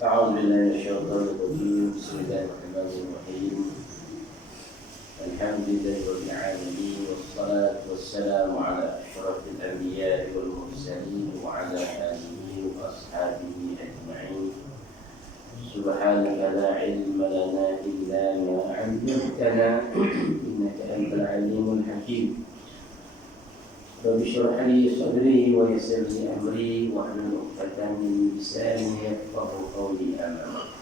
أعوذ بالله من الشيطان الرجيم. بسم الله الرحمن الرحيم. الحمد لله رب العالمين، والصلاة والسلام على أشرف الأنبياء والمرسلين وعلى آله وأصحابه أجمعين. سبحانك لا علم لنا إلا ما علمتنا إنك أنت العليم الحكيم. رب اشرح لي صدري ويسر لي أمري واحلل عقدة من لساني يفقهوا قولي. آمين.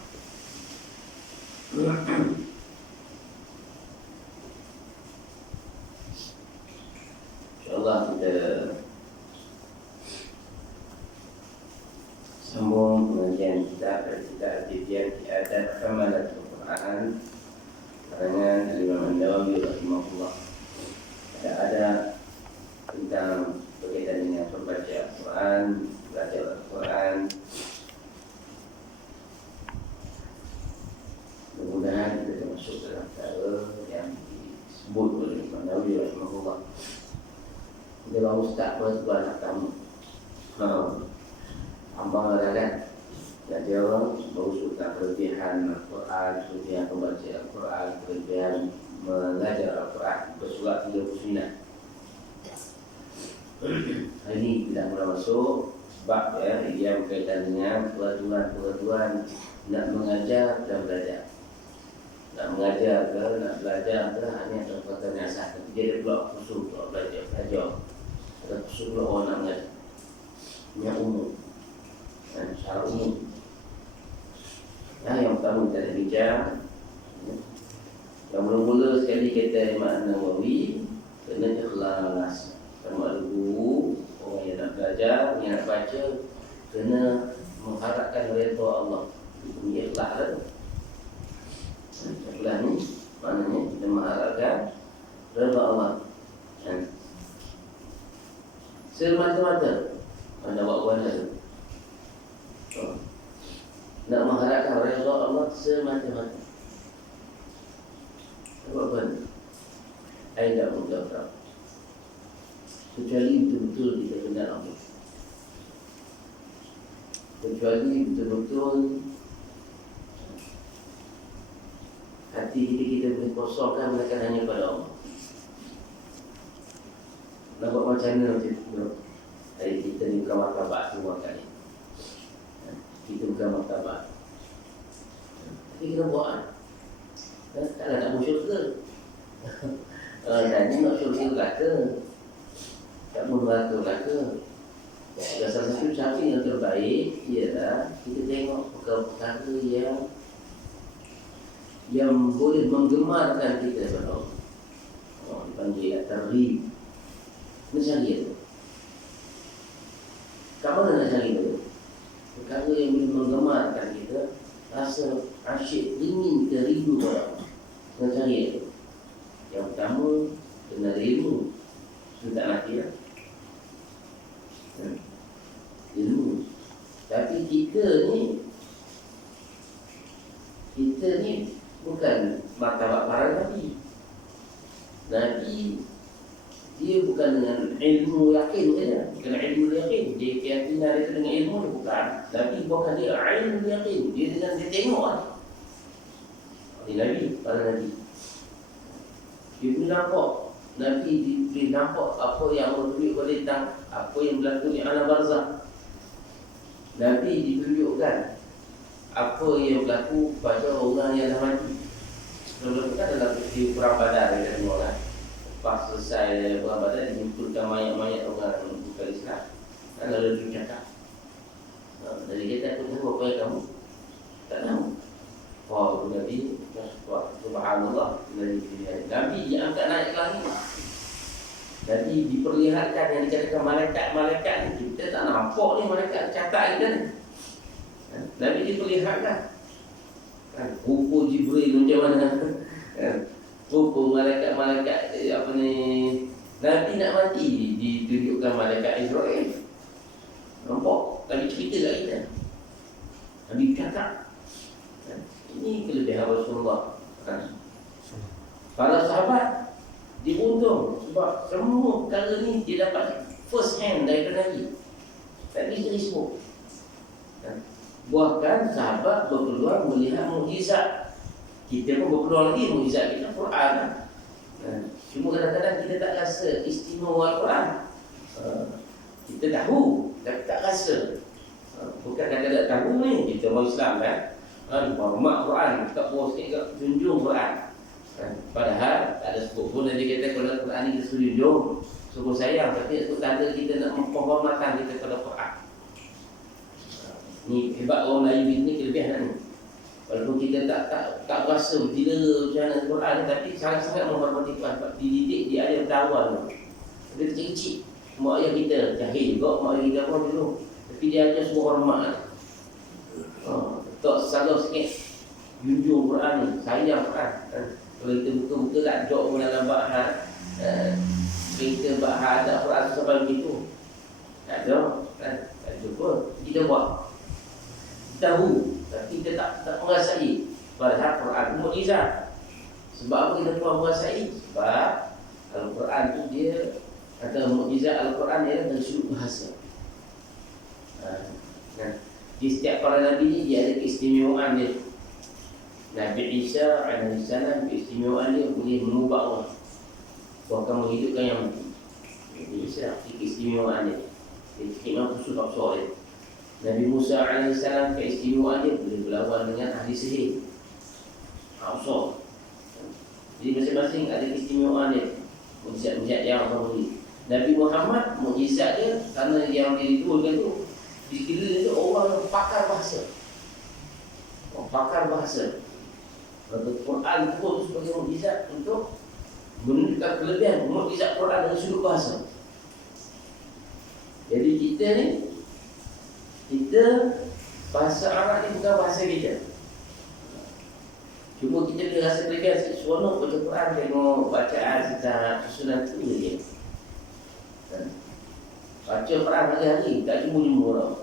InsyaAllah kita sambung pengajian kita dari kitab Al-Tibyan fi Adab Hamalatul Quran karangan Imam An-Nawawi rahimahullah. Ada tentang berkaitan dengan membaca Al-Quran, belajar Al-Quran. Mudah-mudahan kita termasuk dalam perkara yang disebut oleh Imam Nawawi rahimahullah. Dia baru start tuan nak tamu. Abang ada kan? Jadi orang baru suka kelebihan Al-Quran, kelebihan membaca Al-Quran, kelebihan mengajar Al-Quran, bersurat 30 sunat. Hari ini tidak mula masuk sebab dia berkaitan dengan peraturan-peraturan nak mengajar dan belajar. Nak mengajar ke, nak belajar ke, hanya peraturan yang sah. Tapi dia ada pula khusus untuk belajar. Ada khusus pula orang nak mengajar. Yang umum, secara umum. Yang pertama kita ada bincang. Yang mula-mula sekali kata Imam Nawawi, kena ikhlas. Sama ada guru, orang yang nak belajar, yang nak baca, kena mengharapkan redha Allah. Itu punya ikhlas lah. Ikhlas ni maknanya kita mengharapkan redha Allah. Semata-mata anda buat kuasa tu. Nak mengharapkan redha Allah semata-mata. Apa pun saya tak mudah. Kecuali betul-betul kita kenal Allah. Kecuali betul-betul hati kita boleh kosongkan mereka hanya pada Allah. Nampak macam mana macam tu? Hari kita ni bukan martabat semua kali. Kita bukan martabat. Tapi kita buat. Taklah nak buat syurga. Dan ni nak syurga kata. Tak merata-rata. Salah satu cara yang terbaik ialah kita tengok perkara-perkara yang boleh menggemarkan kita kepada Allah. Dipanggil at-targhib. Mencari itu. Kat mana nak cari itu? Perkara yang boleh menggemarkan kita, rasa asyik, ingin kita rindu kepada Allah. Mencari itu. Yang pertama, kena ilmu. Sudah mati lah. Ilmu. Tapi kita ni bukan martabat para Nabi. Nabi dia bukan dengan ilmu yakin saja. Bukan ilmu yakin. Dia keyakinan dia dengan ilmu dia bukan. Nabi bukan dia ilmu yakin. Dia dengan dia tengok lah. Nabi, para Nabi. Dia boleh nampak. Nabi dia nampak apa yang berlaku pada tentang apa yang berlaku di alam barzakh. Nabi ditunjukkan apa yang berlaku pada orang yang dah mati. Sebelum kan dalam peristiwa Perang Badar kita tengok kan. Lepas selesai Perang Badar dihimpulkan mayat-mayat orang bukan Islam. Dan lalu dia cakap. Jadi kita aku tahu apa yang kamu tak tahu. Wah, Nabi subhanallah. Nabi diangkat naik ke langit. Jadi diperlihatkan yang dikatakan malaikat-malaikat ni. Kita tak nampak ni malaikat catat kita ni. Nabi diperlihatkan. Rupa Jibril macam mana. Rupa malaikat-malaikat apa ni. Nabi nak mati ditunjukkan malaikat Israel. Nampak? Nabi cerita kat kita. Nabi catat. Ini kelebihan Rasulullah. Para sahabat diuntung sebab semua perkara ni dia dapat first hand daripada Nabi. Tak bisa disebut. Bahkan sahabat berpeluang melihat mukjizat. Kita pun berpeluang lagi mukjizat kita Quran. Cuma kadang-kadang kita tak rasa istimewa Al-Quran. Kita tahu tapi tak rasa. Bukan kadang-kadang tahu ni kita orang Islam kan. Hormat Quran, tak puas sikit kat junjung Quran. Padahal tak ada sebut pun dia kata kalau Quran ni kita junjung, suruh sayang, tapi itu tanda kita nak penghormatan kita kepada Quran. Ni hebat orang Melayu ni kelebihan ni. Walaupun kita tak rasa bila macam mana Quran ni, tapi sangat-sangat menghormati Quran. Sebab dididik di ayat awal tu. Dia kecil-kecil. Mak ayah kita jahil juga, mak ayah kita pun dulu. Tapi dia ajar semua hormat. Tak salah sikit junjung Quran ni, sayang Quran. Kalau kita buka-buka tak jok pun dalam bahar, kita bahar ada Quran sampai begitu. Tak ada, tak jumpa. Kita buat tahu, tapi kita tak mengasai. Padahal Quran itu mukjizat. Sebab apa kita perlu mengasai? Sebab Al-Quran tu dia antara mukjizat Al-Quran ialah dari sudut bahasa. Di setiap para Nabi ni dia ada keistimewaan dia. Nabi Isa alaihissalam keistimewaan dia boleh mengubah Allah, bahkan menghidupkan yang mati. Nabi Isa keistimewaan dia, dia memang khusus faktor dia. Nabi Musa alaihissalam keistimewaan dia boleh berlawan dengan ahli sihir. Absor. Jadi masing-masing ada keistimewaan dia. Mukjizat yang Allah beri. Nabi Muhammad mukjizat dia kerana yang diridukan tu di sekeliling dia orang yang pakar bahasa. Orang pakar bahasa. Al-Quran pun sebagai mukjizat untuk menunjukkan kelebihan mukjizat Quran dari sudut bahasa. Jadi kita bahasa Arab ni bukan bahasa kita. Cuma kita boleh rasa kelebihan seronok baca Quran, tengok bacaan secara susunan tu je. Baca Quran hari-hari, tak jemu-jemu orang.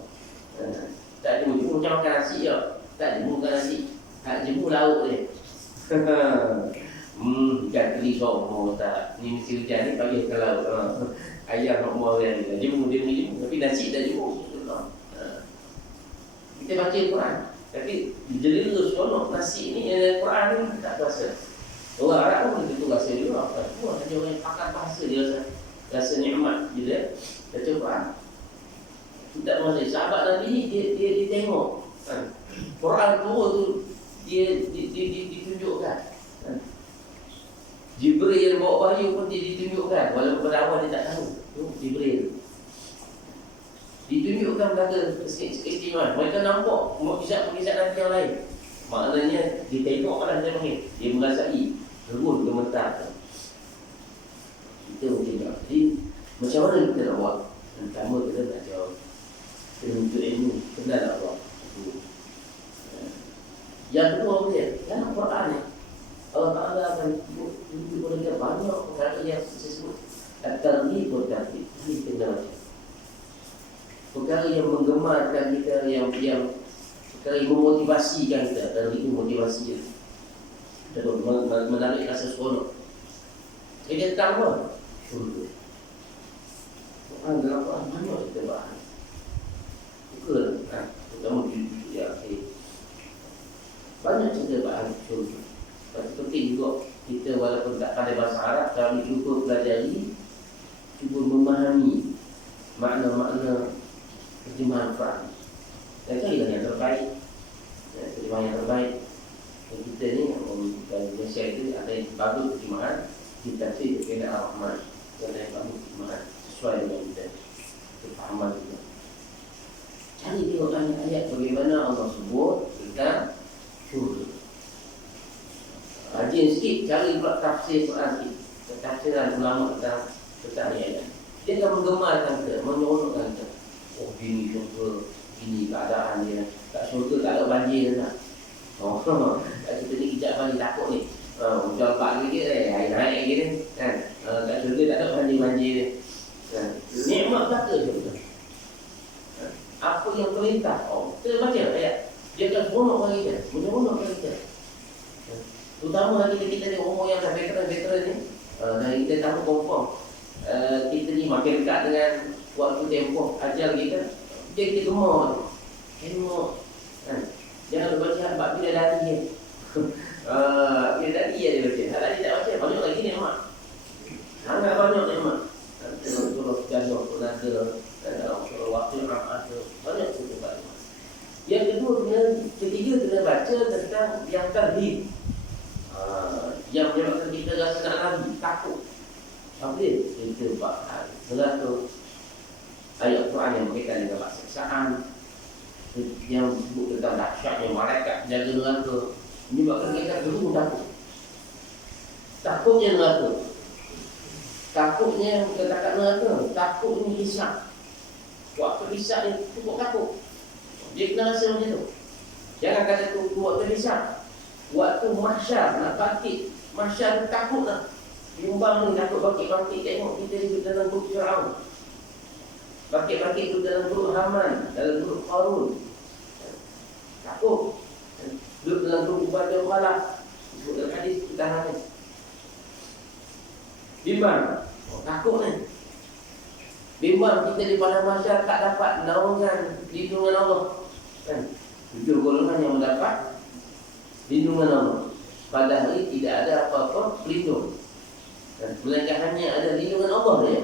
Tak jemu macam makan nasi je. Tak jemu makan nasi, tak jemu lauk dia. Ikan teri semua tak. Ni mesti hujan ni bagi ke laut. Ayam nak buang dia. Jemu, tapi nasi tak jemu. Kita baca Quran, tapi jelera seronok nasi ni, Quran ni tak rasa. Orang Arab pun begitu rasa juga. Semua ada orang yang pakar bahasa dia rasa nikmat bila baca Quran. Tak masalah. Sahabat Nabi ni dia tengok Quran turun tu dia ditunjukkan. Jibril yang bawa wahyu pun dia ditunjukkan, walaupun pada awal dia tak tahu. Tu Jibril ditunjukkan belaka keistimewaan. Mereka nampak mukjizat-mukjizat Nabi yang lain. Maknanya dia tengok lah, dia panggil, dia merasai terus gemetar. Kita mungkin tak. Jadi macam mana kita nak buat? Pertama kita nak jawab, kita untuk ilmu, kenal nak buat. Yang kedua apa dia? Dalam Quran ni Allah Ta'ala akan tunjuk kepada kita banyak perkara yang saya sebut at-targhib wa at-tarhib. Ini kita kena baca. Perkara yang menggemarkan kita, yang perkara yang memotivasikan kita. Targhib itu motivasi kita, menarik rasa seronok. Jadi dia tentang apa? Syurga. Quran dalam Quran banyak kita bahas. Terutama judul yang akhir. Banyak cerita bahas syurga. Tapi penting juga kita walaupun tak pandai bahasa Arab, kami cuba pelajari, cuba memahami makna-makna terjemahan Quran. Dan carilah yang terbaik, terjemahan yang terbaik. Dan kita ni dari Malaysia itu ada yang bagus terjemahan, kita cari kepada Ar-Rahman. Ada yang bagus terjemahan sesuai dengan kita, kefahaman kita. Cari tengok ayat-ayat bagaimana Allah sebut tentang syurga. Rajin sikit cari pula tafsir Quran sikit, tafsiran ulama tentang ayat. Dia akan menggemarkan kita, menyeronokkan kita. Oh, gini syurga, gini keadaan dia. Kat syurga tak ada banjir tak? Oh, kat kita ni kejap banjir takut ni. Hujan lebat lagi air naik lagi ni. Kat syurga tak ada banjir-banjir ni. Nikmat kata syurga. Apa yang perintah? Kita baca ayat. Dia akan seronokkan kita, menyeronokkan kita. Terutama kita ni umur yang dah veteran ni, dan kita tahu confirm kita ni makin dekat dengan waktu tempoh ajal kita, dia kita gemar tengok ketiga kena baca tentang yang tarhib. Yang menyebabkan kita rasa nak lari, takut. Apa dia? Kita buat hal seratus ayat Quran yang berkaitan dengan persiksaan, yang sebut tentang dahsyatnya malaikat jaga neraka, menyebabkan kita dulu takut. Takutnya neraka, takutnya katakan neraka, takutnya hisab. Waktu hisab ni cukup takut. Dia kena rasa macam tu. Jangan kata tu waktu hisab, waktu mahsyar nak bangkit, mahsyar takut lah. Bimbang ni takut bangkit-bangkit, tengok kita di dalam perut Fir'aun, bangkit-bangkit tu dalam perut Haman, dalam perut Qarun, takut. Duduk dalam perut Ubadah Khalaf, sebut dalam hadis kita hari. Bimbang, takut ni. Bimbang kita di padang mahsyar tak dapat naungan lindungan Allah. Kan? 7 golongan yang mendapat lindungan Allah. Pada hari tidak ada apa-apa pelindung. Dan melainkan hanya ada lindungan Allah ya.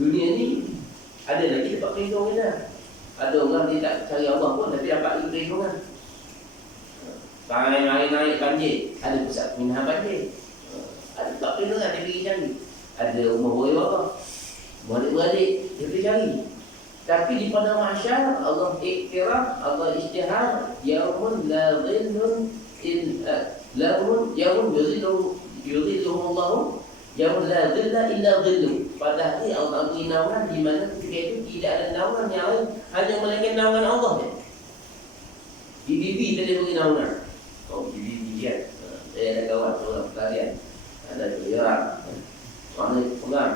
Dunia ni ada lagi dapat pelindung kita. Ada orang dia tak cari Allah pun tapi dapat lagi pelindungan. Naik banjir, ada pusat pemindahan banjir. Ada tak pelindungan dia pergi cari. Ada rumah orang, beradik-beradik dia pergi cari. Tapi di padang mahsyar Allah iktiraf, Allah istihar, yaumun la dhillun yaumun yudhilluhullahu yaumun la dhilla illa dhillu. Pada hari Allah beri naungan di mana ketika itu tidak ada naungan yang lain, hanya melainkan naungan Allah je. PBB tadi beri naungan. Oh PBB kan. Saya ada kawan seorang pelarian, ada pejabat. Mana pegang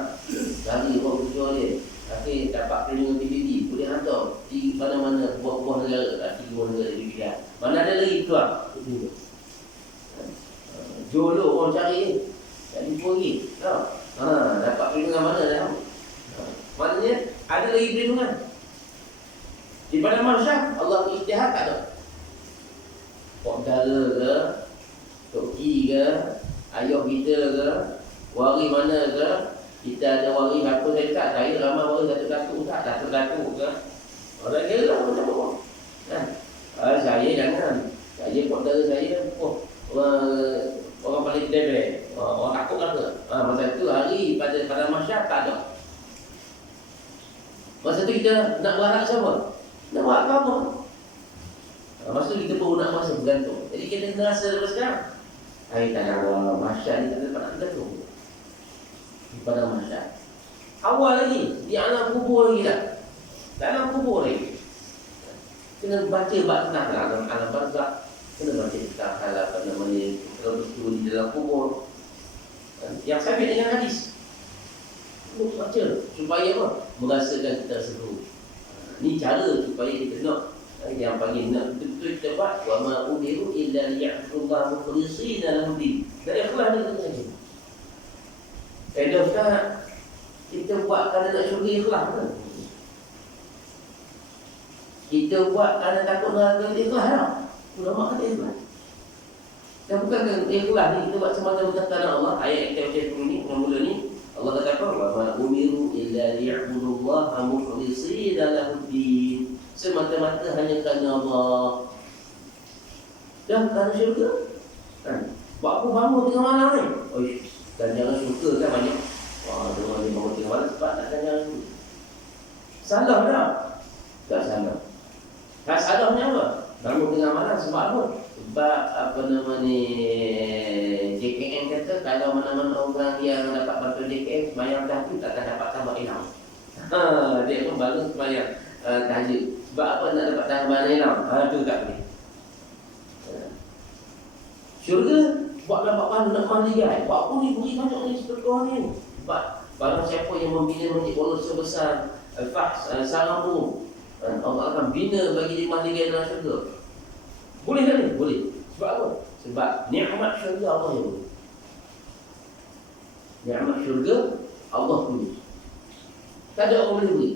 lari buat ketua dia. Tapi dapat pelindungan PBB, boleh hantar di mana-mana buah-buah negara, di luar negara di bidang. Mana ada lagi keluar. Jolo orang cari ni. Tak jumpa lagi. Dapat perlindungan mana dah. Maknanya ada lagi perlindungan. Di padang mahsyar Allah ijtihad tak ada. Saudara ke, toki ke, ayah kita ke, wari mana ke, kita ada wari apa saya tak, saya ramai wari datuk-datuk tak, datuk-datuk ke. Orang kira lah macam apa. Saya jangan. Saya saudara saya, orang paling debel, orang takut lah ke. Masa tu hari pada mahsyar tak ada. Masa tu kita nak berharap siapa? Nak berharap apa? Masa tu kita baru nak masa bergantung. Jadi kita kena rasa daripada sekarang. Hari tanah mahsyar ni tak dapat nak bergantung. Di padang mahsyar. Awal lagi, di alam kubur lagi tak? Dalam kubur lagi. Kena baca bab tentang alam barzakh. Kena baca tentang hal apa namanya peristiwa di dalam kubur. Yang sabit dengan hadis. Kena baca supaya apa? Merasakan kita seru. Ni cara supaya kita nak yang panggil nak betul-betul kita buat wa ma umiru illa liya'budullaha mukhlishina lahu din. Dari ikhlas ni kita saja. Saya Ustaz, kita buat kerana nak syurga ikhlas ke? Kita buat kerana takut neraka ikhlas tak? Ulama kata ikhlas. Dan bukan ikhlas ni kita buat semata-mata kerana Allah. Ayat yang kita baca ni, mula ni Allah kata apa? Wa ma umiru illa liya'budullaha mukhlishina lahu din. Semata-mata hanya kerana Allah. Dan kerana syurga. Buat apa bangun tengah malam ni? Dan jangan syurga kan banyak. Dia bangun tengah malam sebab tak ada jangan syurga. Salah tak? Tak salah. Tak salahnya apa? Bangun tengah malam sebab apa? Sebab apa nama ni, JKM kata kalau mana-mana orang yang dapat bantuan JKM semayang tahajud tak akan dapat tambah ilham. Dia pun bangun semayang tahajud. Sebab apa nak dapat tambahan ilham? Itu tak boleh. Syurga buat dapat pahala nak maligai. Buat apa ni beri banyak ni sedekah ni? Sebab barang siapa yang membina masjid Allah sebesar Al-Fahs, Al-Salamu, Allah akan bina bagi dia maligai dalam syurga. Boleh tak ni? Boleh. Sebab apa? Sebab nikmat syurga Allah yang boleh. Nikmat syurga Allah punya. Tak ada orang boleh beri.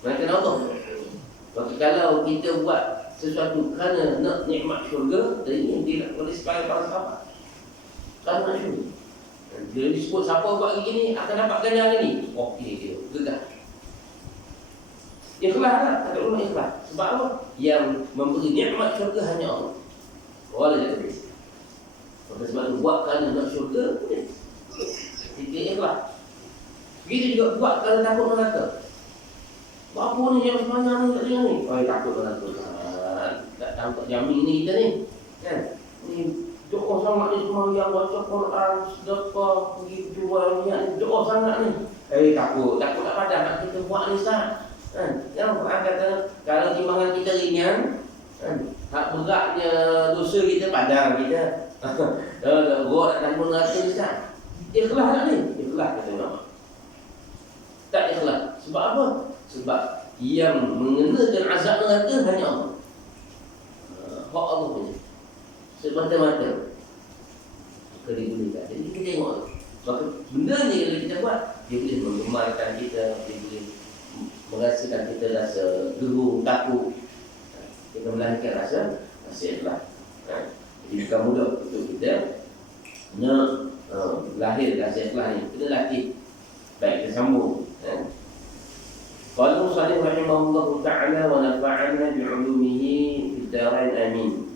Melainkan Allah. Maka kalau kita buat sesuatu kerana nak nikmat syurga, dan ini dia nak boleh sebagai para sahabat. Kerana nak syurga. Dia disebut siapa buat begini akan dapat ganjaran ni. Okey dia. Gegah. Ikhlas tak? Kata ulama ikhlas. Sebab apa? Yang memberi nikmat syurga hanya Allah. Wala jadi. Maka sebab itu buat kerana nak syurga, kita ikhlas. Begitu juga buat kerana takut neraka. Apa ni yang sebenarnya ni tak dengar ni? Oh, takut neraka. Tak tahu tak jamin ni kita ni. Kan? Ni doa sangat ni semua yang baca Quran, sedekah, pergi jual minyak ni, doa sangat ni. Takut tak padam nak kita buat ni sah. Kan? Yang Quran kata kalau timbangan kita ringan, kan? Hak beratnya dosa kita padam kita. Kalau nak tanggung neraka ni sah. Ikhlas tak ni? Ikhlas kata ulama. Tak ikhlas. Sebab apa? Sebab yang mengenakan azab neraka hanya Allah. Hak Allah punya. Semata-mata. Maka dia boleh. Jadi kita tengok. Maka benda ni kalau kita buat, dia boleh menggemarkan kita, dia boleh merasakan kita rasa gerung, takut. Kita melahirkan rasa ikhlas. Jadi bukan mudah untuk kita nak lahir rasa ikhlas ni. Kita latih. Baik, kita sambung. Qala Musannif rahimahullahu ta'ala wa nafa'ana bi'ulumihi fid darain amin.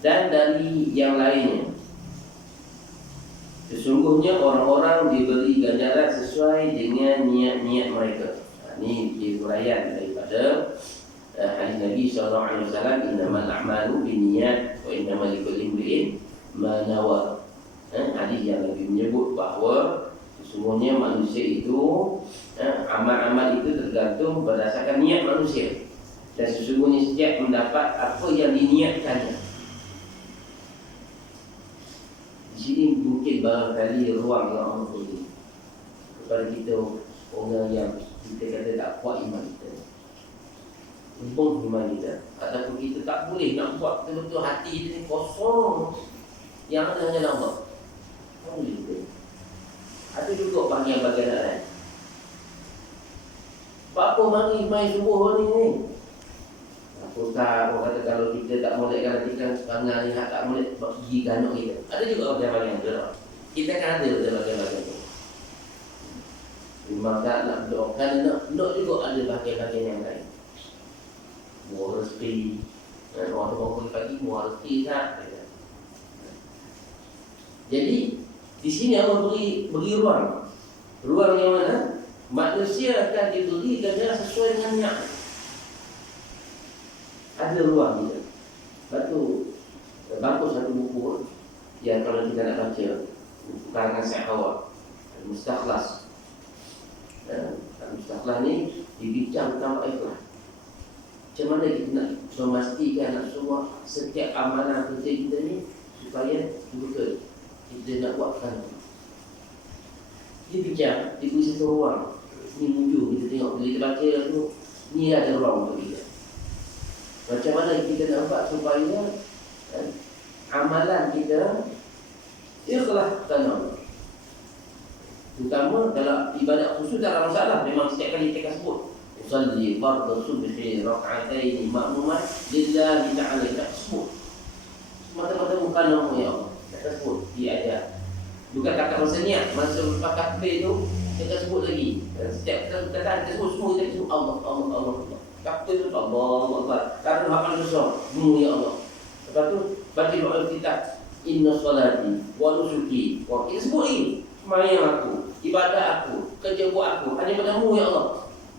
Dan dari yang lainnya, sesungguhnya orang-orang diberi ganjaran sesuai dengan niat-niat mereka. Ini diuraian daripada hadis Nabi SAW, innamal a'malu binniyat wa innamal likulli imri'in ma nawa. Hadis yang Nabi menyebut bahawa sesungguhnya manusia itu, amal-amal itu tergantung berdasarkan niat manusia. Dan sesungguhnya setiap mendapat apa yang diniatkannya. Di sini mungkin barangkali ruang yang Allah beri kepada kita, orang yang kita kata tak kuat iman kita, lumbung iman kita, ataupun kita tak boleh nak buat betul-betul hati kita ni kosong, yang ada hanya Allah. Tak boleh kita. Ada juga bahagian-bahagian lain. Apa mari main subuh ni? Aku tak, orang kata kalau kita tak molek kan nanti kan sepanjang ni tak molek gigi ganok kita. Ada juga bahagian-bahagian tu. Kita kan ada bahagian-bahagian tu. Memang tak nak doakan, nak juga ada bahagian-bahagian yang lain. Muar rezeki. Orang bangun pagi muar rezeki tak? Jadi di sini Allah beri ruang. Ruang yang mana? Manusia akan diberi ganjaran sesuai dengan niat. Ada ruang kita. Lepas tu bagus satu buku yang kalau kita nak baca, buku karangan Syekh Hawa, Mustakhlas. Mustakhlas ni dibincang tentang ikhlas. Macam mana kita nak memastikan nak semua setiap amalan kerja kita ni supaya betul kita nak buatkan. Dia bincang, dia beri satu ruang. Ni muncul, kita tengok bila kita baca tu, ni ada ruang untuk kita. Macam mana kita nak buat supaya amalan kita ikhlas kerana Allah. Terutama dalam ibadat khusus tak ada masalah. Memang setiap kali kita akan sebut usalli fardhu subhi rak'atain ma'muman lillahi ta'ala, kita sebut semata-mata bukan nama ya Allah. Kita sebut dia ada. Bukan kakak masa niat, masa lepas takbir tu kita sebut lagi. Setiap kita sebut semua, kita sebut Allah, Allah, Allah, Allah. Takbir tu Allah, Allah. Kalau hafal susah, ya Allah. Lepas tu baca doa kita, inna salati wa nusuki. Wah, kita sebut ni, sembahyang aku, ibadah aku, kerja buat aku hanya padamu ya Allah.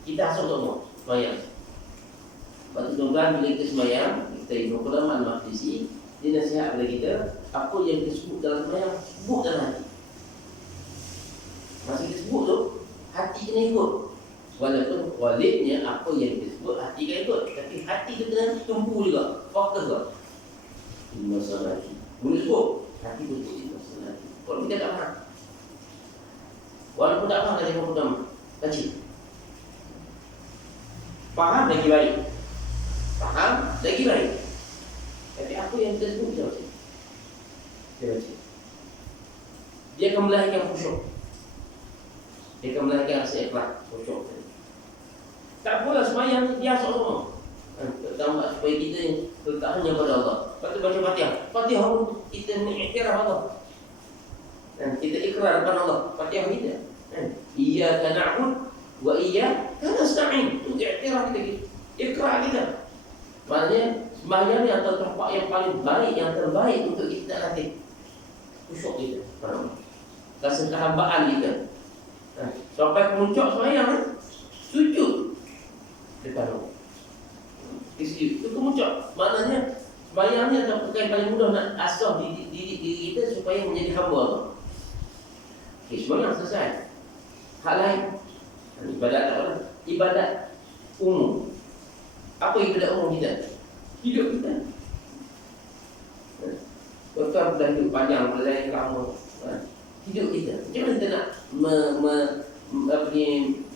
Kita hasut semua sembahyang. Lepas tu tuan-tuan, bila kita sembahyang, kita Ibnu Qudamah Al-Maqdisi, dia nasihat kepada kita, apa yang kita sebut dalam sembahyang, sebut dalam hati. Masa kita sebut tu, hati kena ikut. Walaupun walidnya apa yang kita sebut, hati kena ikut. Tapi hati kita kena tumpu juga, fokus juga. Inna salati. Boleh sebut, hati pun sebut inna salati. Kalau kita tak faham, walaupun tak faham, kita pun pertama baca. Faham lagi baik. Faham lagi baik. Tapi apa yang kita sebut, kita baca. Dia baca. Dia akan melahirkan khusyuk. Dia akan melahirkan rasa ikhlas, khusyuk. Tak apalah sembahyang biasa semua. Tambah supaya kita letak hanya pada Allah. Lepas tu baca Fatihah. Fatihah kita mengiktiraf Allah. Dan kita ikrar kepada Allah. Fatihah kita. Iyyaka na'bud wa iyyaka nasta'in. Itu iktiraf kita, ikrar kita. Maknanya sembahyang ni antara tempat yang paling baik, yang terbaik untuk kita latih khusyuk kita. Rasa kehambaan kita. Sampai puncak sembahyang sujud depan Allah. Itu kemuncak. Maknanya sembahyang ni adalah perkara yang paling mudah nak asah diri kita supaya menjadi hamba Allah. Sembahyang selesai. Hal lain, ibadat apa? Ibadat umum. Apa ibadat umum kita? Hidup kita. Bukan dah hidup panjang, dah yang lama. Hidup kita. Macam mana kita nak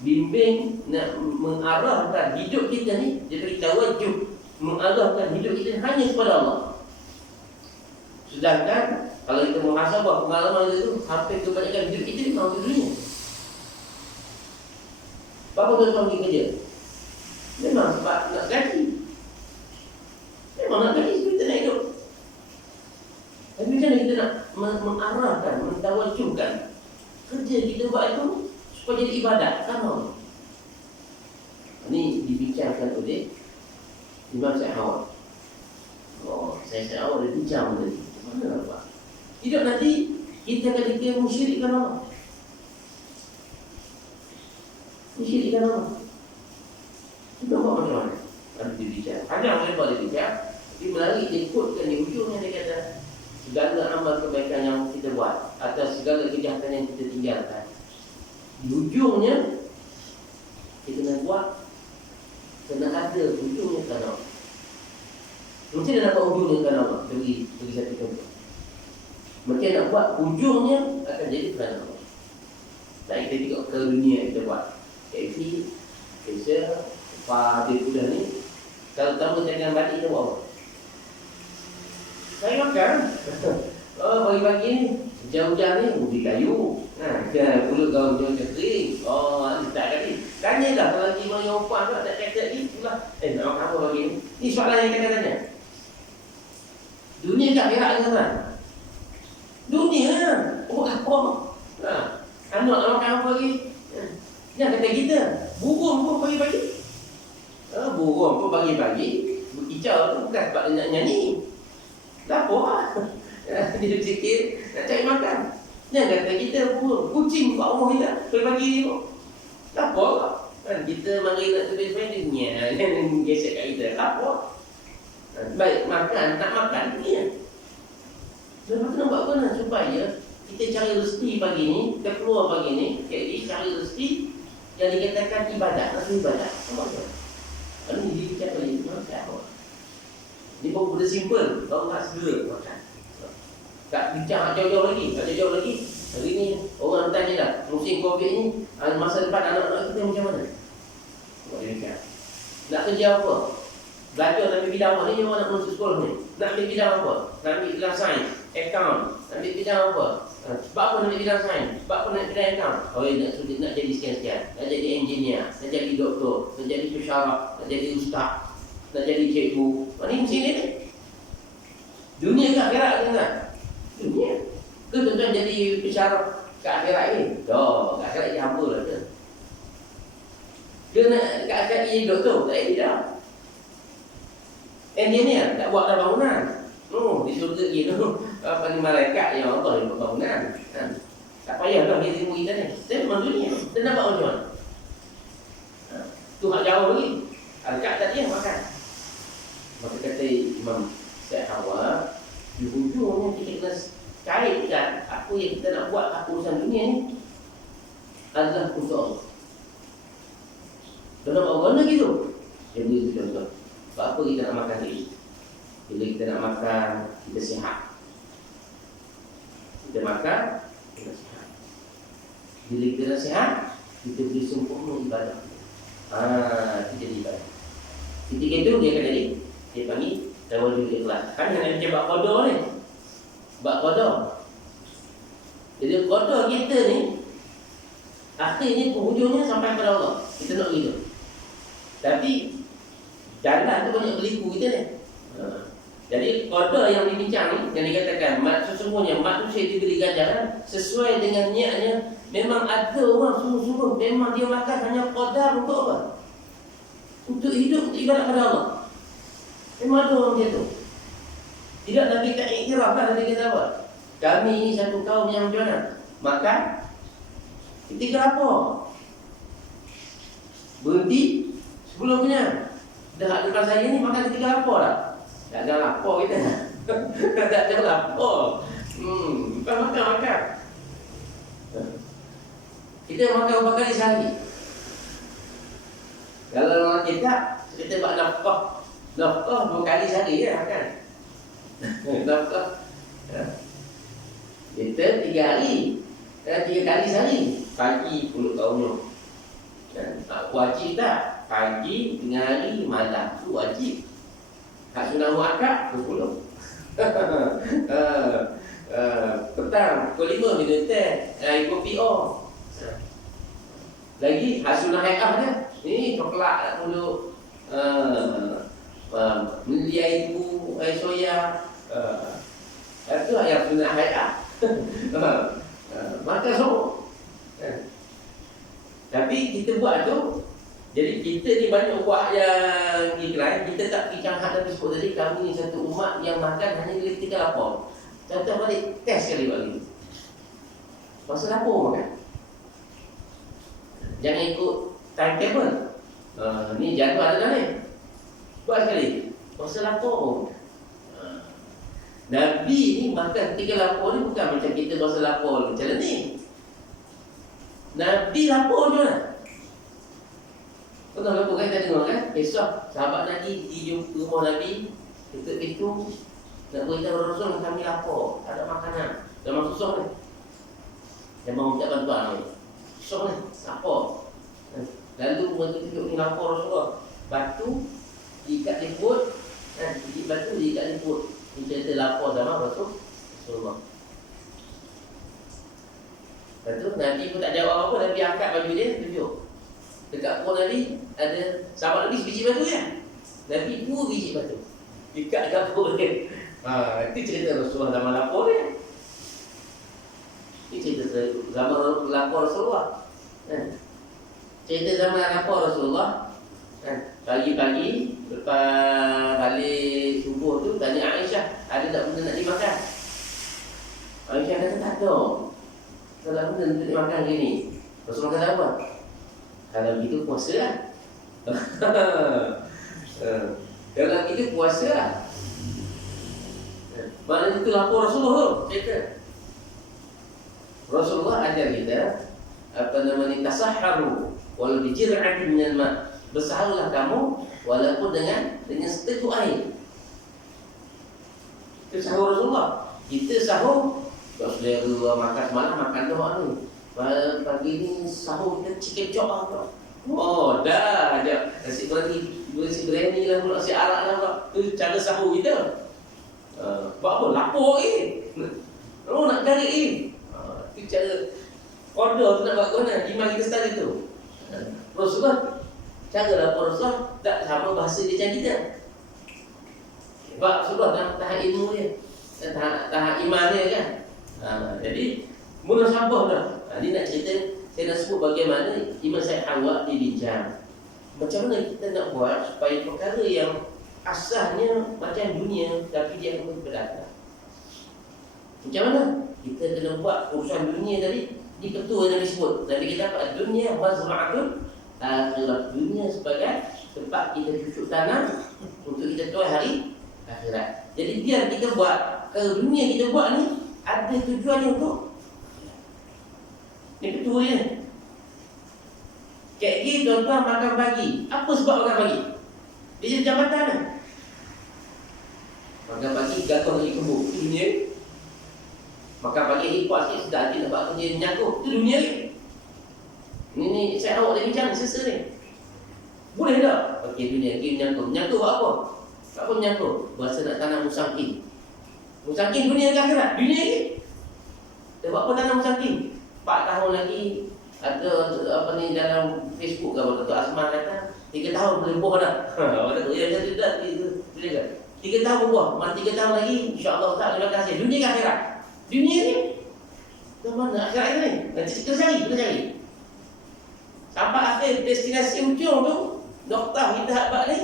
bimbing, nak mengarahkan hidup kita ni, jadi kita wajib mengarahkan hidup kita hanya kepada Allah. Sedangkan kalau kita muhasabah pengalaman itu, hampir kebanyakan hidup kita memang di dunia. Berapa tahun kita kerja? Memang sebab nak gaji. Memang nak gaji sebab kita nak hidup. Tapi macam mana kita nak mengarahkan, mentawajjuhkan kerja kita buat itu supaya jadi ibadat kan Allah. Ini dibincangkan oleh Imam Syahawat. Saya awal dia bincang tadi. Mana nampak? Hidup nanti kita akan dikira musyirikkan Allah. Musyirikkan Allah. Kita buat macam mana? Nanti dia bincang. Ada orang buat dia bincang. Tapi menarik dia ikutkan di hujungnya dia kata segala amal kebaikan yang kita buat atau segala kejahatan yang kita tinggalkan, di hujungnya kita nak buat kena ada hujungnya kerana Allah. Macam mana nak buat hujungnya kerana Allah? Bagi satu contoh. Macam nak buat hujungnya akan jadi kerana Allah. Dan kita tengok ke dunia kita buat KFC, Malaysia, dia sudah ni. Kalau tamu jangan balik kita buat apa? Saya makan. Pagi-pagi ni hujan-hujan ni ubi kayu. Pulut kau hujan kering. Tak kali. Tanyalah kalau lagi mau yang upah tak kata lagi pula. Nak makan apa pagi ni? Ni soalan yang kita tanya. Dunia tak berak dengan kan? Dunia lah. Apa? Anak nak makan apa lagi? Yang kata kita, burung pun pagi-pagi. Burung pun pagi-pagi berkicau tu bukan sebab dia nak nyanyi. Lapar lah. Dia fikir nak cari makan. Yang kata kita burung, kucing buat rumah kita pagi-pagi ni pun lapar lah. Kita mari nak tulis-tulis dia gesek kat kita. Lapar. Baik, makan, tak makan dunia. Lepas tu nak buat apa nak supaya kita cari rezeki pagi ni, kita keluar pagi ni, jadi cari rezeki yang dikatakan ibadat, rasa ibadat. Nampak tak? Lalu dia bincang oleh makan. Ini pun benda simple, kalau tak segera makan. Tak bincang jauh-jauh lagi. Hari ni orang tanya dah, musim Covid ni, masa depan anak-anak kita macam mana? Buat dia bincang. Nak kerja apa? Belajar nak ambil bidang apa? Ni orang nak masuk sekolah ni. Nak ambil bidang apa? Nak ambil bidang sains, account. Nak ambil bidang apa? Sebab apa nak ambil bidang sains? Sebab apa nak ambil bidang account? Nak jadi sekian-sekian. Nak jadi engineer, nak jadi doktor, nak jadi pensyarah, nak jadi ustaz, nak jadi cikgu. Ini mesti ni. Dunia ke akhirat kan? Dunia. Ke tuan-tuan jadi pensyarah ke akhirat ni? Ke akhirat jadi hamba lah ke? Dia nak ke akhirat jadi doktor? Tak jadi dah. Engineer tak buat dah bangunan. Di surga gitu. Apa ni malaikat yang Allah yang buat bangunan. Tak payah dah dia ilmu kita ni. Dia memang dunia. Dia nak buat macam mana? Tu hak jauh lagi. Dekat tadi yang makan. Maka kata Imam Syahawat, di hujungnya kita kena cairkan apa yang kita nak buat apa urusan dunia ni adalah untuk Allah. Dan nak buat mana gitu? Dia beri contoh. Sebab apa kita nak makan tadi? Bila kita nak makan, kita sihat. Kita makan, kita sihat. Bila kita nak sihat, kita beri sempurna ibadah. Kita jadi ibadah. Ketika itu dia akan jadi, dia panggil tawajjuh ikhlas. Kan yang macam bak qada ni. Bak qada. Jadi qada kita ni akhirnya penghujungnya sampai kepada Allah. Kita nak gitu. Tapi jalan tu banyak berliku kita ni. Jadi qada yang dibincang ni, yang dikatakan sesungguhnya manusia diberi ganjaran sesuai dengan niatnya. Memang ada orang sungguh-sungguh memang dia makan hanya qadar untuk apa? Untuk hidup, untuk ibadat kepada Allah. Memang ada orang macam tu. Tidak Nabi tak iktiraf kan, Nabi kata apa? Kami ni satu kaum yang macam mana? Makan ketika lapar, berhenti sebelum kenyang. Dah depan saya ni makan ketika lapar tak? Tak ada lapar kita. Tak ada lapar. Bukan makan. Kita makan berapa kali sehari? Kalau orang kita buat nafkah 2 kali sehari ya makan. Nafkah. Kita 3 hari, 3 kali sehari. Pagi 10 tahunnya. Wajib tak? Pagi, tengah hari, malam. Itu wajib. Hak sunah muakkad 10. Petang pukul 5 minum teh, air kopi lagi hak sunah hai'ah dia. Ni coklat tak dulu. Beli air ibu, air soya. Itu yang sunah hai'ah. Maka semua. Tapi kita buat tu. Jadi kita ni banyak buat yang iklan. Kita tak fikir hak Nabi sebut tadi. Kami ni satu umat yang makan hanya ketika lapar. Contoh balik, test sekali balik. Masa lapar makan. Jangan ikut timetable. Ni jadual ada ni. Buat sekali. Masa lapar. Nabi ni makan ketika lapar ni bukan macam kita masa lapar macam ni. Nabi lapar je lah. Kau tahu kan kita dengar kan? Besok sahabat Nabi di rumah Nabi, tutup pintu, nak beritahu Rasul kami lapar, tak ada makanan. Memang susah ni. Memang minta bantuan ni. Susah ni, lapar. Lalu mereka tunjuk ni lapar Rasulullah. Batu diikat di perut, batu diikat di perut. Ini cerita lapar sama Rasulullah. Lepas tu Nabi pun tak jawab apa-apa. Nabi angkat baju dia, tunjuk. Dekat perut Nabi ada sahabat Nabi sebiji batu kan? Nabi 2 biji batu ikat dekat perut dia. Itu cerita Rasulullah zaman lapar dia. Ini cerita zaman lapar Rasulullah. Cerita zaman lapar Rasulullah. Pagi-pagi lepas balik subuh tu tanya Aisyah, ada tak benda nak dimakan? Aisyah kata tak ada. Kalau benda nak dimakan gini. Rasulullah kata apa? Kalau gitu puasa lah. Kalau gitu puasa lah. Maknanya itu lapor Rasulullah tu. Cerita Rasulullah ajar kita tasahharu walau bijir'atin minal ma'. Bersahurlah kamu walaupun dengan seteguk air. Itu sahur Rasulullah. Kita sahur tak selera makan semalam, makan doa ni. Pagi ni sahur kita chicken chop lah. Oh dah aja. Nasi biryani lah pula, nasi arak lah pula. Itu cara sahur kita. Buat apa? Lapar nak cari itu cara order tu nak buat ke mana? Iman kita start itu. Rasulullah cara lapar Rasulullah tak sama bahasa dia macam kita. Sebab Rasulullah tahan ilmu dia, tahan iman dia kan. Jadi mula sabar dah. Ini nak cerita, saya nak sebut bagaimana Imam Syed Hawa dibincang. Macam mana kita nak buat supaya perkara yang asalnya macam dunia tapi dia akan berbeda. Macam mana? Kita kena buat urusan dunia tadi di ketua yang disebut. Nabi kita apa? Dunia mazra'atul akhirat. Dunia sebagai tempat kita cucuk tanam untuk kita tuai hari akhirat. Jadi biar kita buat, kalau dunia kita buat ni ada tujuannya untuk ini ketua dia. KK tuan-tuan makan pagi. Apa sebab makan pagi? Dia jadi jabatan kan? Makan pagi gatuh lagi kebuk. Itu dunia. Makan pagi ikut sikit sudah hati nak buat kerja menyangkut. Itu dunia ni. Ini saya awak dah bincang sesa ni. Boleh tak? Okey dunia, okey menyangkut. Menyangkut buat apa? Apa menyangkut? Berasa nak tanam musangking. Musangking dunia ke akhirat? Dunia ni. Dia buat apa tanam musangking? 4 tahun lagi ada apa ni dalam Facebook ke apa tu Asman kata 3 tahun boleh buah dah. Awak kata ya jadi dah kita 3 tahun buah, mati 3 tahun lagi, insya-Allah tak terima kasih. Dunia ke akhirat? Dunia ni ke mana akhirat ni? Nanti kita cari. Sampai akhir destinasi ujung tu, doktor kita habaq ni,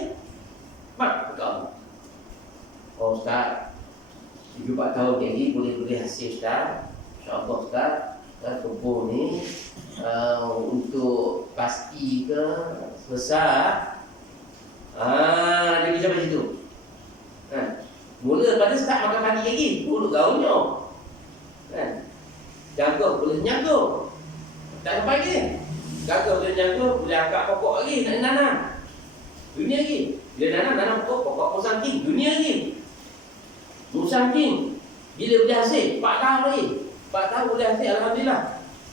mak kau. Oh Ustaz, 4 tahun lagi boleh hasil Ustaz. InsyaAllah Ustaz, kebun ni untuk pasti ke besar. Dia bisa macam tu. Mula pada start makan pagi lagi, dulu gaulnya. Jaga boleh menyaga. Tak sampai lagi. Jaga boleh menyaga, boleh angkat pokok lagi, nak nanam. Dunia lagi. Bila nanam pokok musangking, dunia lagi. Musangking. Bila boleh hasil? 4 tahun lagi. 4 tahun boleh hasil, alhamdulillah.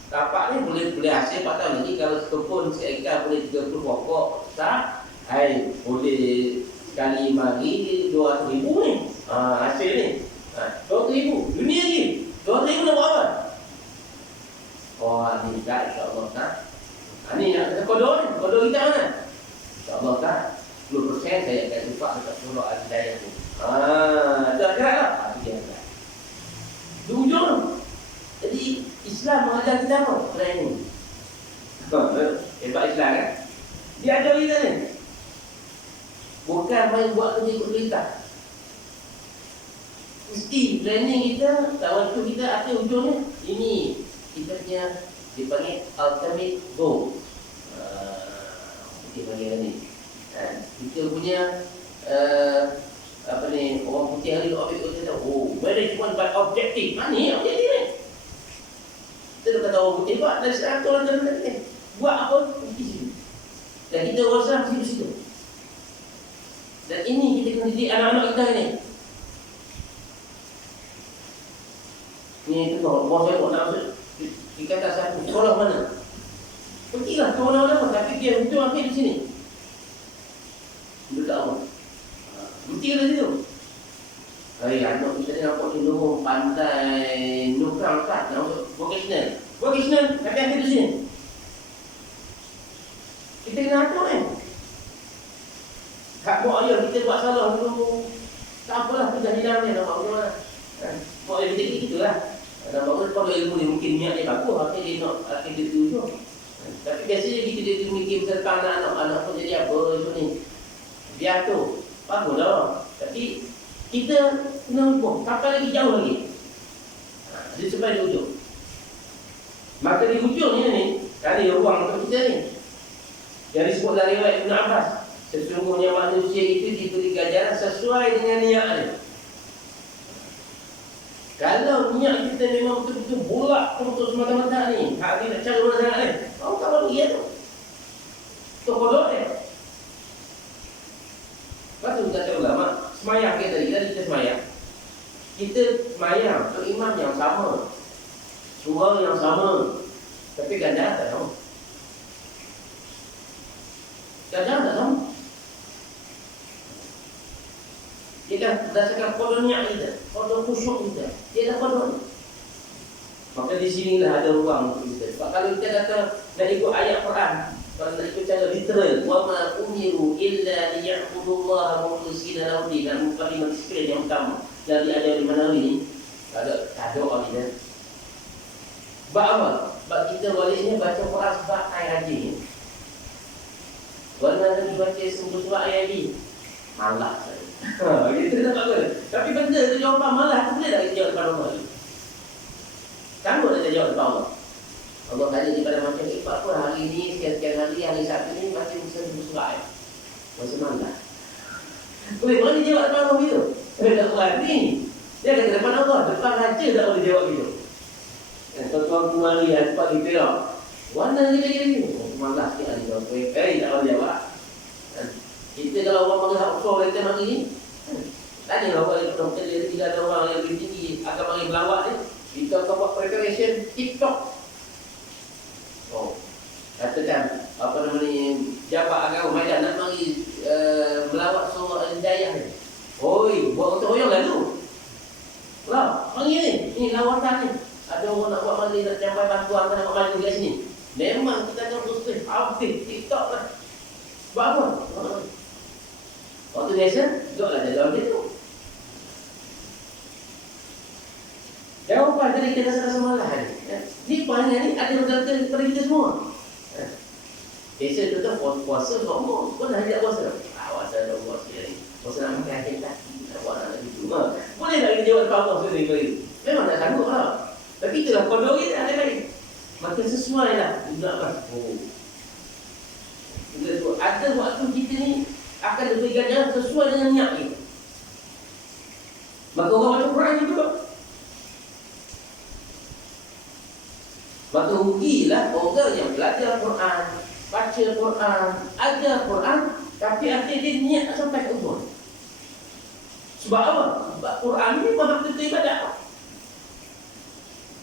Tapak ni boleh hasil 4 tahun lagi. Kalau kebun seekar boleh 30 pokok, tak? Boleh sekali mari 200,000 ni. Hasil ni. 200,000. Dunia lagi. 200,000 nak buat apa? Oh, ni tak, insyaAllah tak. Ni nak kata kodok ni. Kodok kita mana? InsyaAllah tak. 10% saya akan tumpah dekat Pulau Al-Hidayah ni. Itu akhirat lah. Itu akhirat. Di ujung. Jadi Islam mengajar kita apa? Selain ni. Hebat Islam kan? Dia ajar kita ni. Bukan main buat kerja ikut perintah. Mesti planning kita, tahun tu kita akhir ujungnya. Ini kita punya dipanggil ultimate goal. Kita panggil ni. Kita punya orang putih hari objektif kita tahu. Management by objective. Ni objektif ni. Kita dah kata orang putih buat dari 100 orang dalam ni. Buat apa? Di situ. Dan kita rasa mesti di situ. Dan ini kita kena didik anak-anak kita ni. Ni tu bos saya nak masuk. Dia kata saya sekolah mana? Pergilah ke mana-mana, tapi dia ujung akhir di sini. Dia tak apa. Berhenti ke situ? Anak kita ni nampak cenderung pandai nukrang tak nak masuk vocational. Vocational, tapi akhir di sini. Kita kena atur ni. Hak mak ayah kita buat salah dulu. Tak apalah, kita hilang ni. Nampak macam mana? Mak ayah kita gitulah. Nampak kalau ilmu ni mungkin niat dia bagus, akhir dia nak akhir dia tujuh. Tapi biasanya kita dia mikir tentang anak-anak pun jadi apa macam ni. Biar tu, baguslah. Tapi kita kena hukum, sampai lagi jauh lagi. Dia sampai di ujung. Maka di ujung ni, kali ruang untuk kita ni. Yang disebut dari riwayat Ibn Abbas. Sesungguhnya manusia itu diberi ganjaran sesuai dengan niatnya. Kalau niat kita memang betul-betul bolak untuk semata-mata ni, hak ni nak cari mana sangat ni, kau tak mahu dia tu. Tu kodok ni. Lepas tu kata ulama, semayang kita tadi kita semayang. Kita semayang untuk imam yang sama, surah yang sama, tapi ganjaran tak sama. Ganjaran tak sama. Dia kan berdasarkan kodok niat kita, kodok khusyuk kita. Dia dah kodok. Maka di sinilah ada ruang untuk kita. Sebab kalau kita kata nak ikut ayat Quran, kalau nak ikut cara literal, wa ma umiru illa liya'budullaha mukhlishina lahu din, dan mukadimah sekali yang utama yang diajar di Manawi ni, ada doa kita. Sebab apa? Sebab kita baliknya baca Quran sebab ayat haji ni. Warna lagi baca semua surah ayat haji. Malas saya. Kita tak apa. Tapi benda tu jawapan malah tu boleh tak kita jawab depan Allah ni? Sanggup tak kita jawab depan Allah? Allah tanya daripada macam ikhbar pun hari ni, sekian-sekian hari Sabtu ni masih bisa bersurat. Masih malas. Boleh mana jawab depan Allah gitu? Tak buat ni. Dia kata depan Allah, depan raja tak boleh jawab gitu. Tuan-tuan kumari tempat kita tengok. Warna ni. Malas sikit hari jawab. Tak boleh jawab. Kita kalau orang panggil hak usul kita hari ni, tanya lah orang yang kerja, tidak ada orang yang lebih tinggi akan panggil melawat ni, kita akan buat preparation TikTok. Katakan apa nama ni, jabat agama Maidan nak panggil melawat surah Al-Hidayah ni. Buat untuk oyong lah tu. Panggil ni lawatan ni. Ada orang nak buat mandi, nak capai bantuan, nak buat mandi kat sini. Memang kita akan terus habis TikTok lah. Buat apa? Waktu biasa, duduklah dalam dia tu. Maknanya kita rasa malah ni. Ni perangai ni ada dalam kepada kita semua. Biasa tu tu puasa semua. Kau dah tidak puasa. Puasa dah puasa ni. Puasa nak makan akhir kaki. Tak buat nak gitu. Boleh tak kita jawab apa-apa sendiri kali. Memang tak sanggup lah. Tapi itulah kondor kita ada lain. Maka sesuai lah. Udahlah. Ada waktu kita ni akan lebih ganjaran sesuai dengan niat kita. Maka orang baca Quran juga. Maka rugilah orang yang belajar Quran, baca Quran, ajar Quran, tapi akhirnya dia niat tak sampai ke ujung. Sebab apa? Sebab Quran ni memang betul ibadat.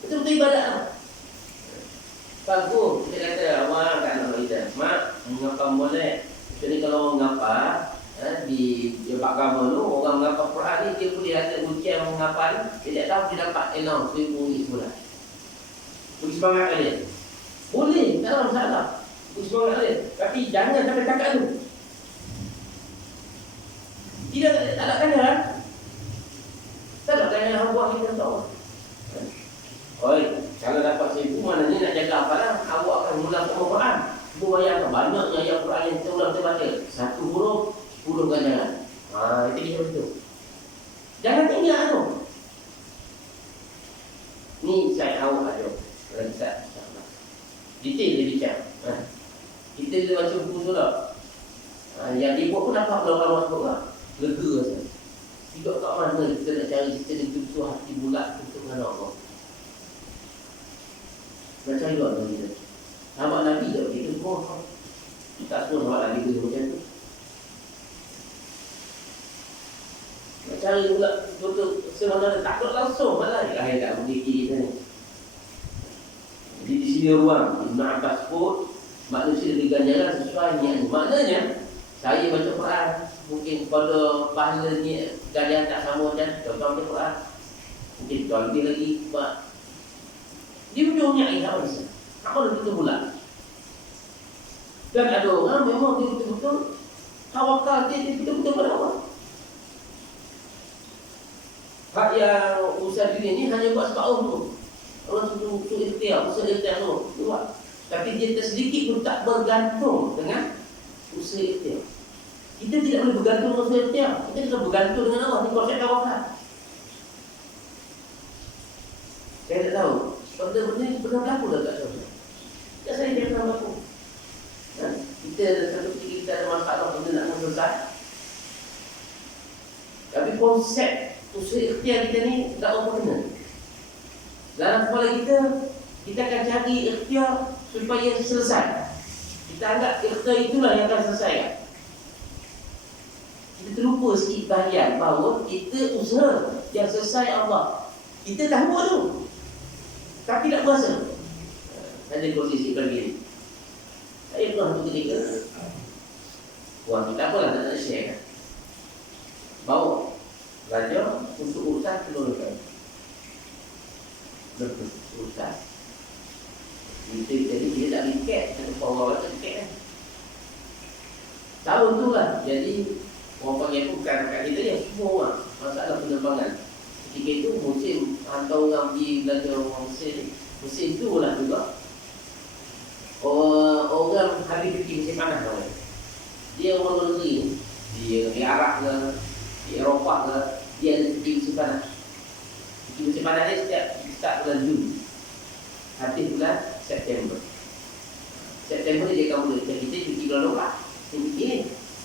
Betul ibadat. Bagus, kita kata awak tak nak belajar. Mak, mengapa boleh? Jadi kalau mengapa di agama tu, orang mengapa Quran ni dia boleh ada ujian mengapa ni, dia tak tahu dia dapat enom RM1,000 sebulan. Bagi semangat dia. Boleh, tak ada masalah. Bagi semangat dia. Tapi jangan sampai cakap tu. Tidak tak ada kandaran. Tak ada kandaran yang buat kita tahu. Oi, kalau dapat RM1,000 maknanya nak jaga apa lah? Awak akan ulang semua Quran. Ibu bayangkan banyaknya ayat Quran yang kita ulang kita baca. Satu huruf, 10 ganjaran. Itu dia betul. Jangan tinggal tu. Ni saya awak ada. Kalau kita detail dia bincang. Kita dia baca buku surah. Yang dia buat pun dapat ulama-ulama sebut lah. Lega saja. Tidak kat mana kita nak cari kita betul-betul hati bulat untuk dengan Allah. Nak cari luar dengan kita. Sahabat Nabi tak begitu semua. Tak semua sahabat Nabi tu macam tu. Nak cari pula betul sebenarnya takut langsung malah akhir tak begitu kita ni. Jadi di sini ruang Ibn Abbas pun manusia lebih ganjaran sesuai niat. Maknanya saya baca Quran mungkin pada pahala ni ganjaran tak sama macam contoh baca Quran. Mungkin lebih lagi sebab dia punya niat yang tak bisa. Apa dah kita bulat. Dan ada orang memang dia betul-betul tawakal dia betul-betul pada Allah. Hak yang usaha dunia ni hanya buat sebab Allah tu. Allah suruh ikhtiar, usaha ikhtiar tu buat. Tapi dia tersedikit pun tak bergantung dengan usaha ikhtiar. Kita tidak boleh bergantung dengan usaha ikhtiar. Kita tidak bergantung dengan Allah. Ini konsep tawakal. Saya tak tahu. Benda-benda ni pernah berlaku dah tak tahu. Tak saya dia pernah berlaku. Kita satu ketika kita ada masalah benda nak selesai. Tapi konsep usaha ikhtiar kita ni tak apa kena. Dalam kepala kita akan cari ikhtiar supaya selesai. Kita anggap ikhtiar itulah yang akan selesai. Kita terlupa sikit bahagian bahawa kita usaha yang selesai Allah. Kita dah buat tu. Tapi tak berasa. Ada posisi bagi ni. Saya pernah satu ketika. Wah, kita apalah nak share kan. Bawa belajar untuk urusan keluarga. Betul, urusan. Jadi dia tak tiket. Ada bawa baca tiket kan. Tahun tu lah. Jadi orang panggil bukan kat kita ni. Semua orang. Masalah penerbangan. Ketika itu musim hantar orang pergi belajar musim tu lah juga. Orang habis cuti musim panas lah. Dia orang luar negeri. Dia di Arab ke, di Eropah ke, dia ada cuti musim panas. Cuti musim panas dia setiap start bulan Jun. Habis bulan September. September dia akan mula. Kita cuti bulan Eropah. Cuti ni.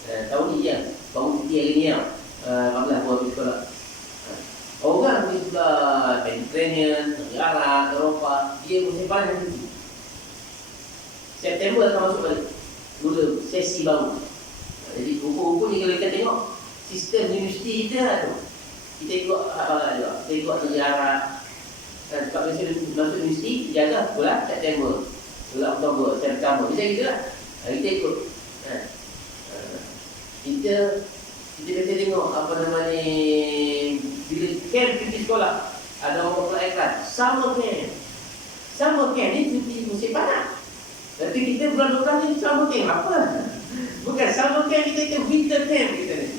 Tahun ni je. Baru cuti hari ni lah. 14 bulan sekolah. Orang di sebelah Mediterranean, Arab, Eropah, dia musim panas nanti. September akan masuk balik. Mula sesi baru. Jadi rupa-rupa ni kalau kita tengok sistem universiti kita lah tu. Kita ikut apa juga. Kita ikut negara Arab. Sebab biasa masuk universiti, jaga bulan September, bulan Oktober, September. Macam gitu lah. Kita ikut. Kita biasa tengok apa nama ni. Bila camp cuti sekolah, ada orang pelayaran summer camp ni cuti musim panas. Tapi kita bulan 12 ni summer camp apa? Bukan summer camp, kita winter camp kita ni.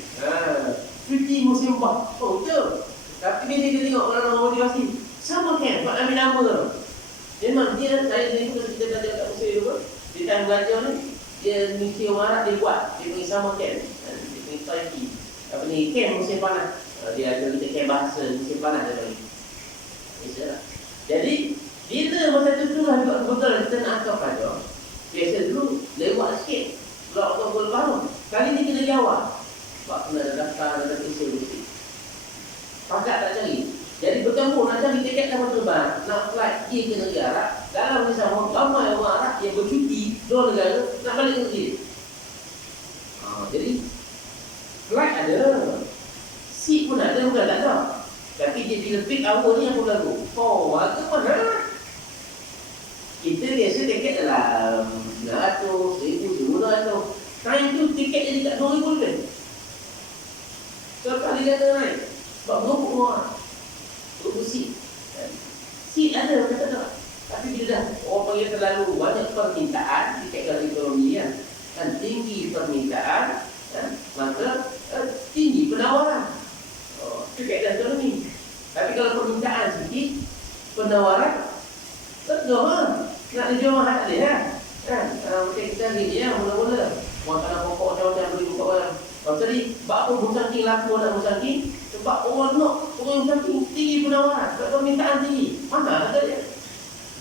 Cuti musim betul. Tapi bila kita tengok orang-orang motivasi, Sama kan, Pak ambil nama tu. Memang dia, saya ni pun kita belajar kat Mesir dulu, dia tak belajar ni, dia mesti orang Arab dia buat, dia panggil sama kan, dia panggil Taiki. Apa ni, kan musim panas. Dia ada kita kan bahasa musim panas dia panggil. Jadi, bila masa tu lah betul kita nak akal pada, biasa dulu lewat sikit, kalau kau baru, kali ni kena jawab. Sebab kena ada daftar, ada isi-isi. Pakat tak cari. Jadi bertemu nak cari tiket kapal terbang, nak flight pergi ke negara Arab. Dalam ni sama, ramai orang Arab yang bercuti luar negara nak balik ke negeri. Jadi flight ada, seat pun ada, bukan tak ada. Tapi dia bila peak hour ni apa lagu? Oh, harga mana? Kita biasa tiket dalam 900, 1000, 1500. Time tu tiket jadi kat 2000 lebih. So kali dia naik, sebab berapa orang? Seat. Seat ada, kata tak. Tapi bila dah orang panggil terlalu banyak permintaan, tiket dalam ekonomi kan tinggi permintaan, maka tinggi penawaran. Tiket dalam ekonomi. Tapi kalau permintaan sikit, penawaran terjual. Nak dijual mahal tak boleh kan? Macam kita ni mula-mula orang tanah pokok macam-macam beli pokok orang. Kalau tadi, apa musangking laku nak musangking? Sebab orang nak, orang musangking tinggi penawaran, permintaan tinggi. Mana ada dia?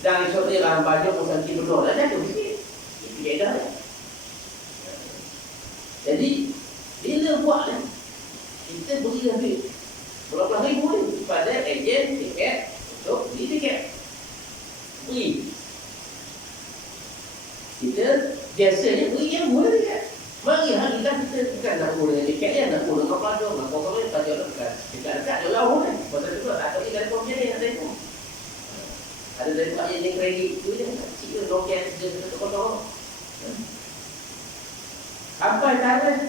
Dan esok dia dalam baju musangking berdua, dah jatuh sikit. Itu kaedah dia. Jadi, bila buat ni, kita beri lebih berapa ribu ni kepada ejen tiket untuk beli tiket. Beri. Kita biasanya beri yang murah tiket. Mari hari kita bukan nak guna dengan tiket dia, nak guna dengan pelajar, nak guna dengan pelajar dekat. Dekat-dekat jauh kan. Pasal tu tak tahu ikan telefon dia nak telefon. Ada telefon yang kredit tu je, cik tu Nokia dia kotor. Sampai tarikh.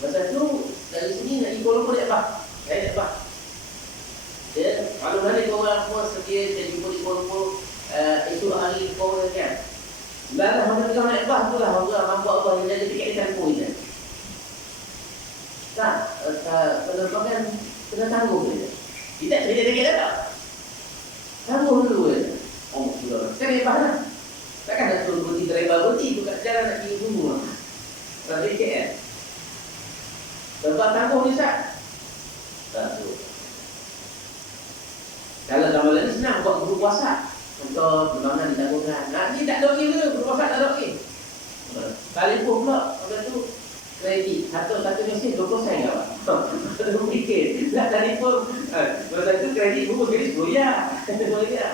Pasal tu dari sini nak pergi Kuala Lumpur dia apa? Saya tak apa. Dia kalau nanti kau orang semua sedia saya jumpa di Kuala Lumpur esok hari kau kan. Sebenarnya orang kita naik bas tu lah, orang mampu Allah yang jadi tiket dia campur je. Tak, penerbangan kena tanggung je. Kita cerita tiket dia tak? Tanggung dulu je. Oh, sudah. Saya naik bas lah. Takkan nak suruh berhenti driver berhenti tu kat jalan nak pergi tunggu lah. Kalau tiket kan. Terbang tanggung ni Ustaz? Tak tu. Kalau gambar lagi senang buat guru puasa. Untuk penerbangan ditanggungkan. Nanti tak ada lagi ke? Berpuasa tak ada lagi. Telefon pula, pada tu kredit. Satu mesin 20 sen ke apa? Ada fikir. Nak telefon. Pada tu kredit bungkus kredit 10 ya. 10 ya.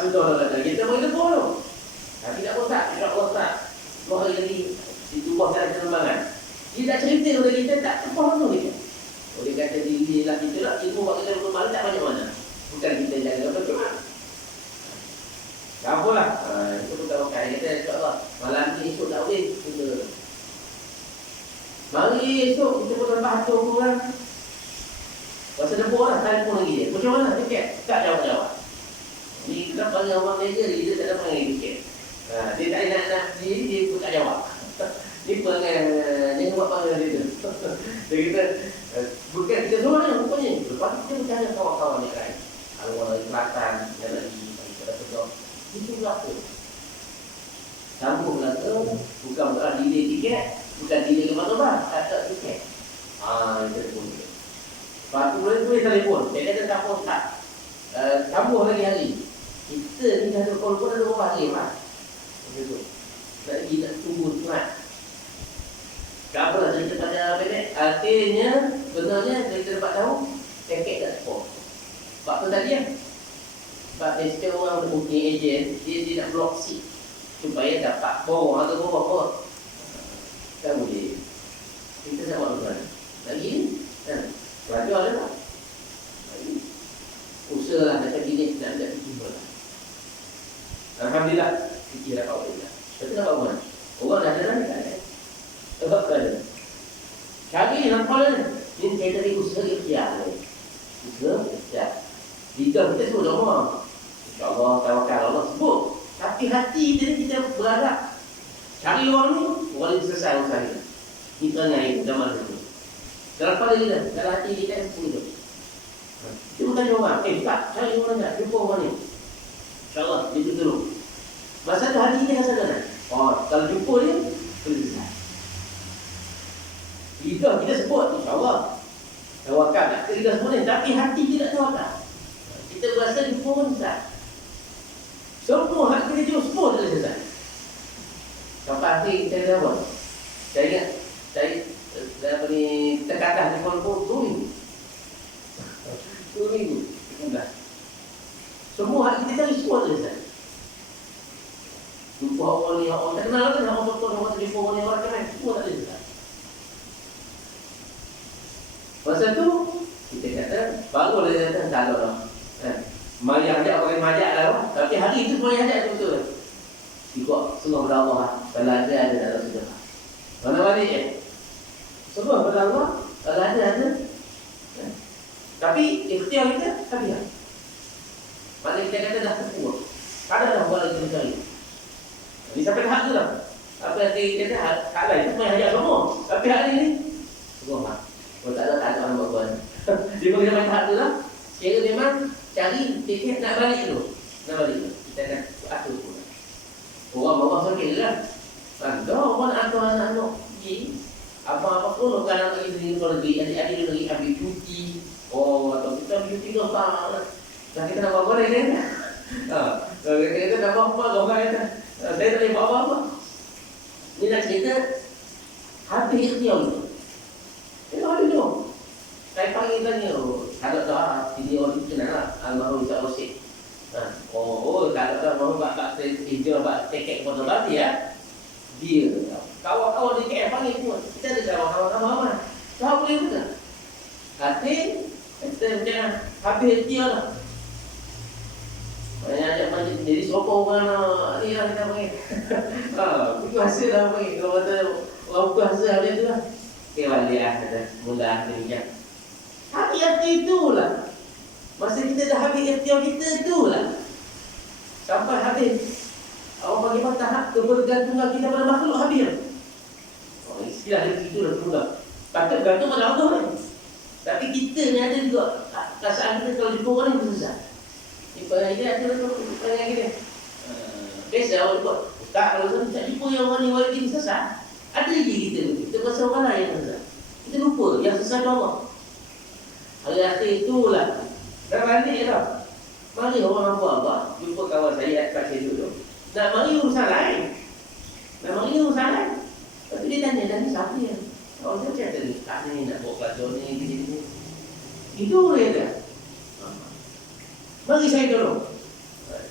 Sudah lah kata. Kita boleh telefon tu. Tapi tak botak. Tidak botak. 2 hari lagi ditubuhkan penerbangan. Dia tak cerita kepada kita, tak telefon tu dia. Boleh kata diri lah kita lah. Ilmu waktu kita penerbangan tak banyak mana. Bukan kita jaga apa-apa. Tak apalah. Itu pun tak pakai. Kita insyaAllah malam ni esok tak boleh. Mari esok kita pun tambah atur korang. Pasal depok lah. Telefon lagi dia. Macam mana tiket? Tak jawab-jawab. Ni kenapa panggil orang Malaysia ni, dia tak ada panggil tiket. Dia tak nak dia pun tak jawab. Dia panggil, dia buat panggil dia tu. Dia kata, bukan kita semua ni rupanya. Lepas kita bertanya kawan-kawan yang lain. Kalau orang lagi Kelantan, yang lagi pada pedok. Itu berapa? Sambung lah tu. Bukan delay tiket. Bukan delay ke mana-mana. Tak tiket. Telefon dia. Lepas tu boleh telefon. Dia kata telefon tak. Sambung lagi hari. Kita ni dah telefon pun ada berapa hari lah. Macam tu. Nak tunggu sangat. Tak apalah cerita pada pendek. Artinya, sebenarnya kita dapat tahu tiket tak support. Sebab tu tadi ya. Sebab dia setiap orang ada booking agent, dia nak block seat supaya dapat borong atau borong. Tak boleh. Kita tak buat macam mana. Lagi ni, pelajar ada tak? Lagi usaha lah macam gini, nak fikir pula. Alhamdulillah, fikir dapat boleh tak. Tapi nak buat mana? Orang dah ada lah ni tak ada. Sebab tak ada. Cari ni nampak lah ni. Ini saya tadi usaha ikhtiar. Usaha ikhtiar. Jika kita sebut nama, InsyaAllah tawakal Allah sebut. Tapi hati kita ni kita berharap cari orang ni, orang ni selesai usaha kita. Kita dengan itu zaman dulu. Dalam pada kita, dalam hati kita pun itu. Dia tanya orang, tak, cari orang tak, jumpa orang ni. InsyaAllah, dia tolong. Masa tu hati dia rasa kan? Oh, kalau jumpa dia, boleh selesai. Kita sebut, insyaAllah tawakal tak? Kita sebut ni, tapi hati tidak tawakal. Kita berasa jumpa pun tak. Semua hak kita jumpa, semua tak boleh selesai. Sampai akhir kita kata apa? Saya ingat, apa ni, terkadang di Kuala 2 minggu. Semua hak kita cari, semua tak boleh selesai. Jumpa orang ni, orang tak kenal kan, orang betul, orang tak jumpa orang ni, orang kenal, semua tak boleh selesai. Masa tu, kita kata, baru dia kata, tak ada orang. Mari ajak, orang majak lah. Tapi hari itu boleh ajak betul. Ikut semua pada Allah. Kalau ada dalam sejarah. Mana balik semua pada Allah. Kalau ada. Tapi ikhtiar kita, tapi tak. Maksudnya kita kata dah terpuas. Ada dah buat lagi kita cari. Ini sampai hak tu lah. Apa yang kita kata, hak lain. Semua ajak semua. Tapi hari ni, semua hak. Kalau tak ada orang buat-buat. Dia boleh sampai hak tu lah. Kira memang cari tiket nak balik dulu. Nak balik dulu. Kita nak atur pula. Orang bawa sakit lah. Ada orang nak atur anak-anak pergi. Apa-apa pun bukan anak kita di luar negeri. Adik-adik dia lagi ambil cuti. Oh, atau kita ambil cuti ke apa. Dan kita nak bawa dia kan. Kita nak bawa apa. Saya tak boleh bawa apa. Ini nak cerita. Habis ikhtiar itu. Tengok ada tu. Saya panggil tanya. Ada tak video orang kenal lah. Almarhum Ustaz Rosyid. Tak ada mahu buat hijau, buat tiket kepada Bati ya. Dia kawan-kawan di KL panggil pun. Kita ada kawan-kawan mana? Kau boleh ke tak? Hati, kita macam habis dia lah. Banyak ajak majlis. Jadi sokong orang ni lah kita panggil. Buku hasil lah panggil. Kalau kata orang buku hasil habis tu lah. Okay, balik lah kata. Mula demikian. Hati-hati itulah. Masa kita dah habis ikhtiar kita itulah. Sampai habis. Orang panggil apa tahap kebergantungan kita pada makhluk habis. Istilah dia begitu dah termudah. Patut bergantung pada Allah kan. Tapi kita ni ada juga perasaan kita kalau jumpa orang ni susah. Jumpa dengan dia ada dengan kita. Biasa orang buat. Tak kalau tak jumpa yang orang ni susah. Ada je kita tu. Kita rasa orang lain yang susah. Kita lupa yang susah tu Allah. Hari akhir itulah. Dah balik dah. Mari orang nampak apa? Jumpa kawan saya kat situ tu. Nak mari urusan lain. Tapi dia tanya, dah ni siapa ya? Orang saya cakap ni, tak ni nak bawa pelajur ni. Itu dia kata. Mari saya tolong.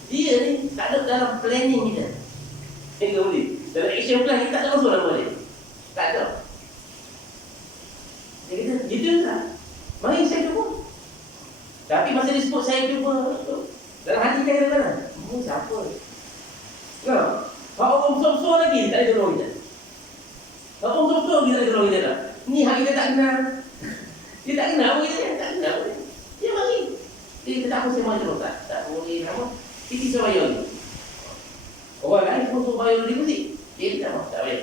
Dia ni tak ada dalam planning kita. Dia boleh. Dalam action plan kita tak ada masuk nama dia. Tak ada. Dia kata, gitu tak? Mari saya jumpa. Tapi masa dia sebut saya jumpa, dalam hati saya kata mana? Siapa? Kalau orang besar-besar lagi, tak ada tolong kita. Kalau orang besar-besar lagi, tak ada tolong kita tak? Ni hak kita tak kenal. Dia tak kenal pun kita, tak kenal pun. Dia mari. Dia kata, tak apa saya mahu tolong. Tak boleh apa. Kita suruh bayar ni. Orang lain pun suruh bayar dia mesti. Dia kata, tak boleh.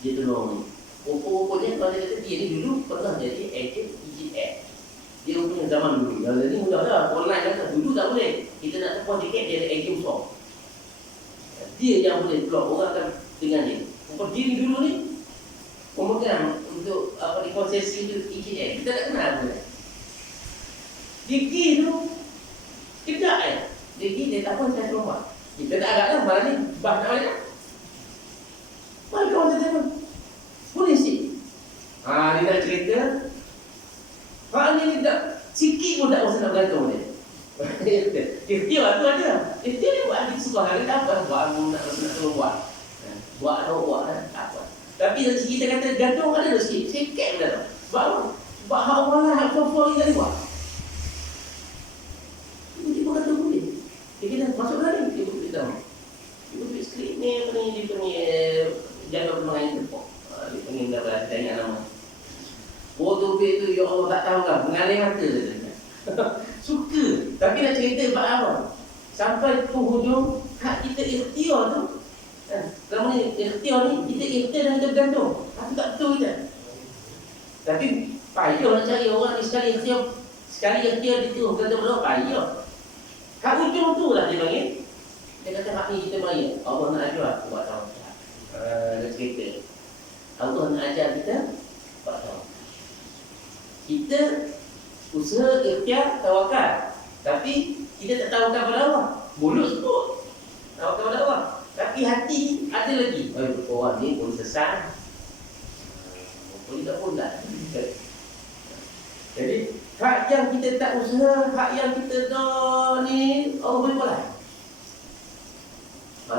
Dia tolong ni. Pokok-pokoknya kalau dia kata, dia ni dulu pernah jadi agent EGF. Dia punya zaman dulu. Kalau ni mudah dah. Online kata, dulu tak boleh. Kita nak tepuan tiket, dia ada agent besar. Dia yang boleh keluar orang akan dengan dia. Mumpah diri dulu ni pemegang untuk apa ni konsesi itu EGF. Kita tak kenal pun. Dia pergi tu sekejap dia pergi, dia tak pun saya rumah. Kita tak agak lah malam ni bah nak balik. Mari kawan saya telefon. Boleh sikit. Dia nak cerita. Hal ni tak sikit pun tak usah nak bergantung dia. Ikhtiar tu ada. Ikhtiar dia buat adik suka hari tak apa. Buat nak tolong buat. Buat tak apa. Tapi dari segi kita kata gantung ada sikit. Sikit pun tak. Sebab hak orang lah, hak sofa ni tak buat. Dia kata boleh. Dia kata masuk lari. Dia buat tahu. Dia buat skrip ni apa ni. Dia panggil jaga pemain tepuk. Dia panggil dah tanya nama. Foto tu ya Allah tak tahu lah. Mengalir mata dia. Suka. Tapi nak cerita buat apa? Sampai penghujung hak kita ikhtiar tu. Selama ni ikhtiar ni kita ikhtiar dan kita bergantung. Aku tak betul kita. Tapi payah nak cari orang ni sekali ikhtiar Sekali yang dia itu kata berdoa, ya. Kat ujung tu lah dia panggil. Dia kata hak ni kita panggil. Allah nak ajar aku buat tahu. Dia cerita. Allah nak ajar kita buat tahu. Kita usaha ikhtiar tawakal. Tapi kita tak tawakal pada Allah. Mulut sebut tawakal pada Allah. Tapi hati ada lagi. Orang ni pun sesat. Boleh tak pun tak. Jadi hak yang kita tak usaha, hak yang kita dah ni Allah boleh buat.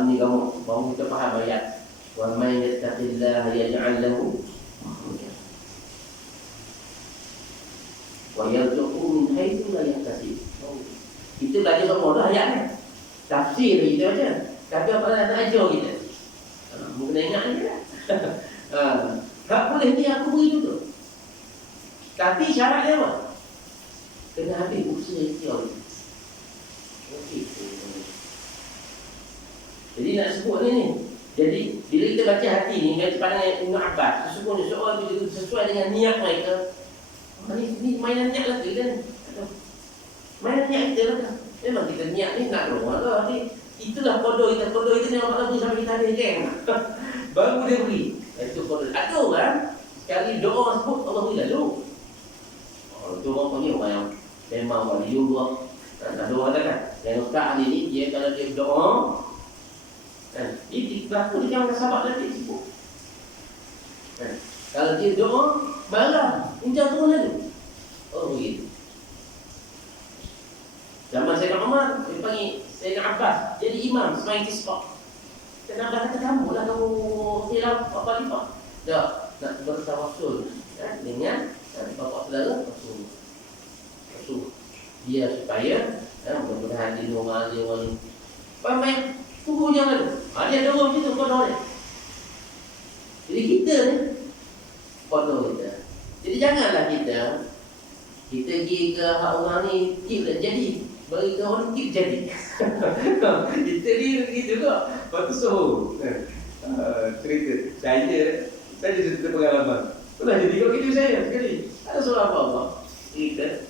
Ni kamu kita faham ayat. Wa may yattaqillaha yaj'al lahu makhraja wa yarzuqhu min haitsu la yahtasib. Kita belajar semua dah ayat ni. Tafsir kita baca. Tapi apa nak ajar kita? Mungkin ingat ni lah. Tak boleh ni aku beri tu. Tapi syarat dia apa? Kena habis usaha ikhtiar. Okey. Jadi nak sebut ni. Jadi bila kita baca hati ni, baca pandangan Ibn Abbas, sesungguhnya seorang itu sesuai dengan niat mereka. Ni mainan niat lah kita ni. Mainan niat kita lah. Memang kita niat ni nak rumah lah. Itulah kodoh kita. Kodoh kita ni Allah beri sampai kita ada geng. Baru dia beri. Itu kodoh. Ada kan? Sekali doa sebut Allah beri lalu. Itu orang panggil orang yang memang waliullah. Ada orang katakan yang ustaz ni dia kalau dia berdoa kan, dia berlaku dia jangan sahabat nanti sebut kan. Kalau dia doa malam hujan turun lalu. Oh begitu. Zaman Sayyidina Umar dia panggil Sayyidina Abbas jadi imam semain kisah. Kenapa kata kamu lah kamu hilang apa lipat? Tak nak bertawassul kan dengan bapak saudara Rasul dia supaya mudah-mudahan di rumah dia orang ni pamai tunggu jangan lalu. Dia ada orang macam tu kodoh dia. Jadi kita ni kodoh kita. Jadi janganlah kita pergi ke hak orang ni keep tak jadi, bagi ke orang keep jadi. Kita ni begitu kok. Lepas tu suruh cerita saya cerita pengalaman. Pernah jadi kau hidup saya sekali. Ada seorang apa-apa kita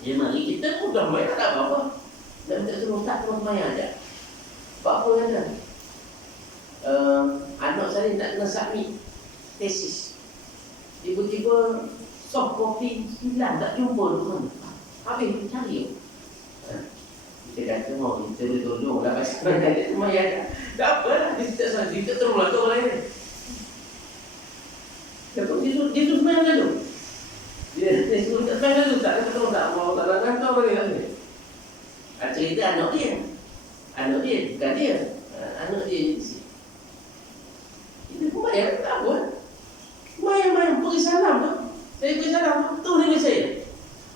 dia mari kita mudah main tak apa-apa. Dan tak suruh tak terus main aja. Apa kata? Anak saya tak kena submit tesis. Tiba-tiba soft copy 9 tak jumpa tu. Habis cari. Kita kata mau kita boleh tolong lah pasal dia tu main. Tak apalah kita terus lah tu orang lain. Dapat dia tu main lalu. Dia suruh tak main lalu tak kata tak mau tak nak kau balik lagi. Cerita anak dia bukan dia. Anak dia kita pun bayar tak apa. Main beri salam tu. Saya beri salam tu dengan saya.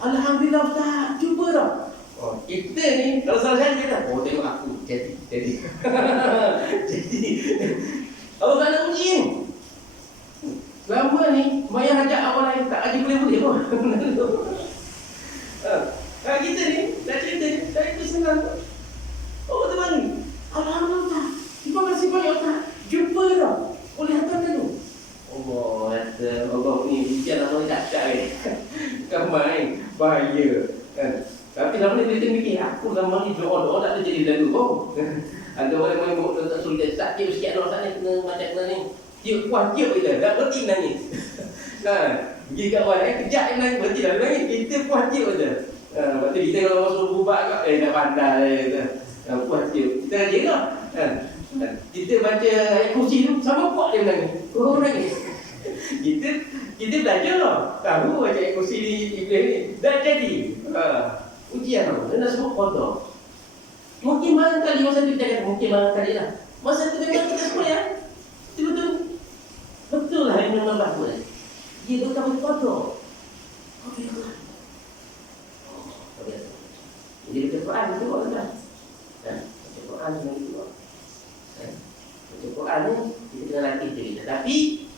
Alhamdulillah Ustaz, jumpa dah. Oh, kita ni kalau salah saya kata, oh tengok aku jadi. Jadi Allah tak nak uji ni. Selama ni Maya ajak awal lain tak aja boleh pun. Kita ni nak cerita ni saya beri salam. Oh teman ni alhamdulillah. Terima kasih banyak Ustaz. Jumpa dah. Boleh hantar dulu. Allah ni ujian nama ni tak ni. Bukan main. Bahaya kan. Tapi lama ni kita fikir aku lama ni doa-doa tak ada jadi lalu kau. Ada orang main buat tak suruh dia tak tiup sikit orang sana kena macam kena ni. Tiup kuat tiup je dah berhenti nangis. Kan. Pergi kat orang kejap yang nangis berhenti dah nangis. Kita kuat tiup je. Lepas tu kita kalau suruh bubat kat dah pandai kata. Kuat tiup. Kita aja lah. Kan. Kita baca ayat kursi tu sama kuat dia menangis. Orang nangis. Kita belajar lah. Tahu baca ayat kursi ni Iblis ni. Dah jadi. Ujian tu. Dia nak sebut kodoh. Mungkin barangkali masa tu kita kata mungkin barangkali lah. Masa tu memang kita semua ya. Betul-betul. Betul lah yang memang berlaku ni. Dia betul-betul kodoh. Okey lah. Jadi baca Quran itu orang dah. Baca Quran memang itu. Baca Quran ni kita kena latih diri kita. Tapi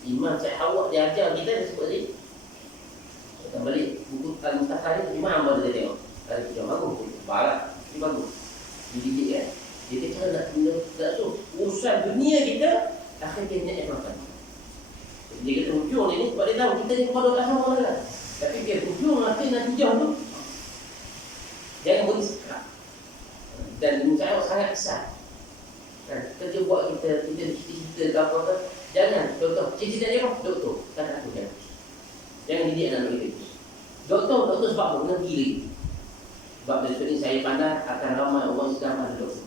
Imam Syekh Awak dia ajar kita dia sebut tadi. Kita balik buku Al-Mustaqal ni Imam baru dia tengok. Kalau kita bagus, barat ni bagus. Dididik kan. Dia kata nak tu urusan dunia kita akhir dia niat makan. Dia kata hujung ni sebab dia tahu kita ni kepada kat sama lah. Tapi dia hujung nanti natijah tu dan sangat besar. Kerja buat kita ke apa tu, jangan doktor cita-cita dia apa doktor, tak aku jangan didik anak kita doktor sebab apa kena pilih. Sebab dari ini saya pandang akan ramai orang Islam ada doktor.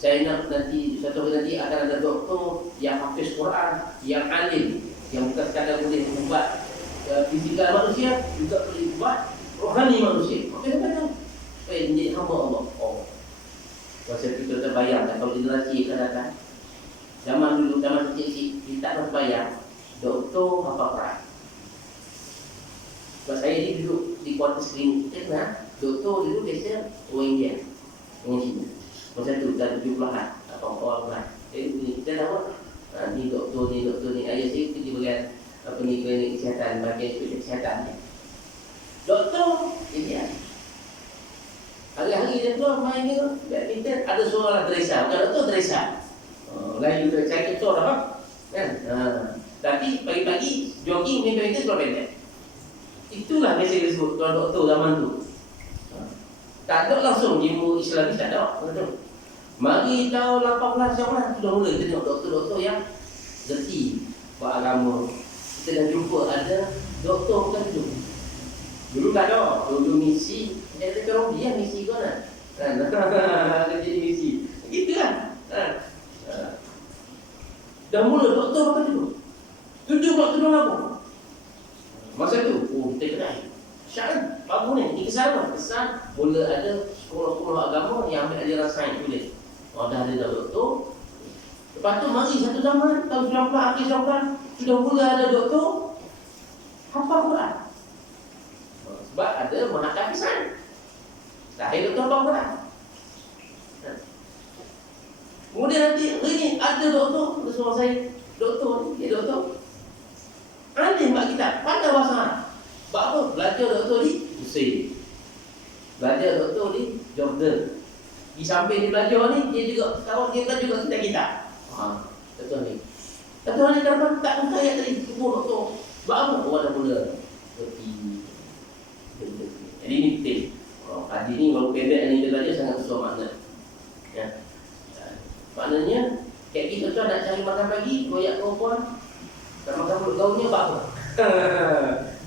Saya nak nanti satu hari nanti akan ada doktor yang hafiz Quran, yang alim, yang bukan sekadar boleh membuat fizikal manusia, juga boleh buat rohani manusia. Maka dia pandang menjadi hamba Allah. Masa kita terbayang kalau generasi akan datang, zaman dulu, zaman kecil-kecil, kita tak terbayang doktor apa Quran. Sebab saya ni duduk di kuartus klinik kita kan, doktor dulu biasa orang India, orang Cina. Masa tu dah 70-an, 80-an. Kita tahu ni doktor ni. Ayah saya pergi bagian klinik kesihatan, bagian kesihatan ni. Doktor India. Hari-hari dia keluar main ni badminton, ada seorang Teresa, bukan doktor Teresa. Lain kita cari seorang kan. Tapi pagi-pagi jogging main badminton seluar pendek. Itulah biasa dia sebut tuan doktor zaman tu. Tak ada langsung ilmu Islamis, tak ada. Mari tahun 18 sudah mula kita tengok doktor-doktor yang reti buat agama. Kita dah jumpa ada doktor bukan tu. Dulu tak ada, dulu misi. Dia kata orang dia misi kau nak. Dia jadi misi. Begitulah. Dah mula doktor bukan tu. Tujuh pula tudung aku. Masa tu, kita kedai. Syarat, bagus ni. Ini kesan. Mula ada sekolah-sekolah agama yang ambil ajaran sains tulis. Dah ada doktor. Lepas tu mari satu zaman, tahun 90, akhir 90, sudah mula ada doktor hafal Quran. Sebab ada menghadapisan. Lahir doktor hafal Quran. Kemudian nanti, ini ada doktor, bersama saya, doktor ni, dia doktor. Alim mak kita, pandai bahasa Arab. Sebab apa? Belajar doktor di Mesir. Belajar doktor di Jordan. Di samping dia belajar ni, dia juga kawan kita juga kita. Doktor ni. Doktor ni kenapa tak buka ayat tadi? Semua doktor. Sebab apa? Orang dah mula berhenti. Jadi ni penting. Haji ni kalau pendek yang dia belajar sangat besar makna. Ya. Maknanya, kayak kita tu nak cari makan pagi, goyak perempuan. Tak makan mulut gaunnya, buat apa?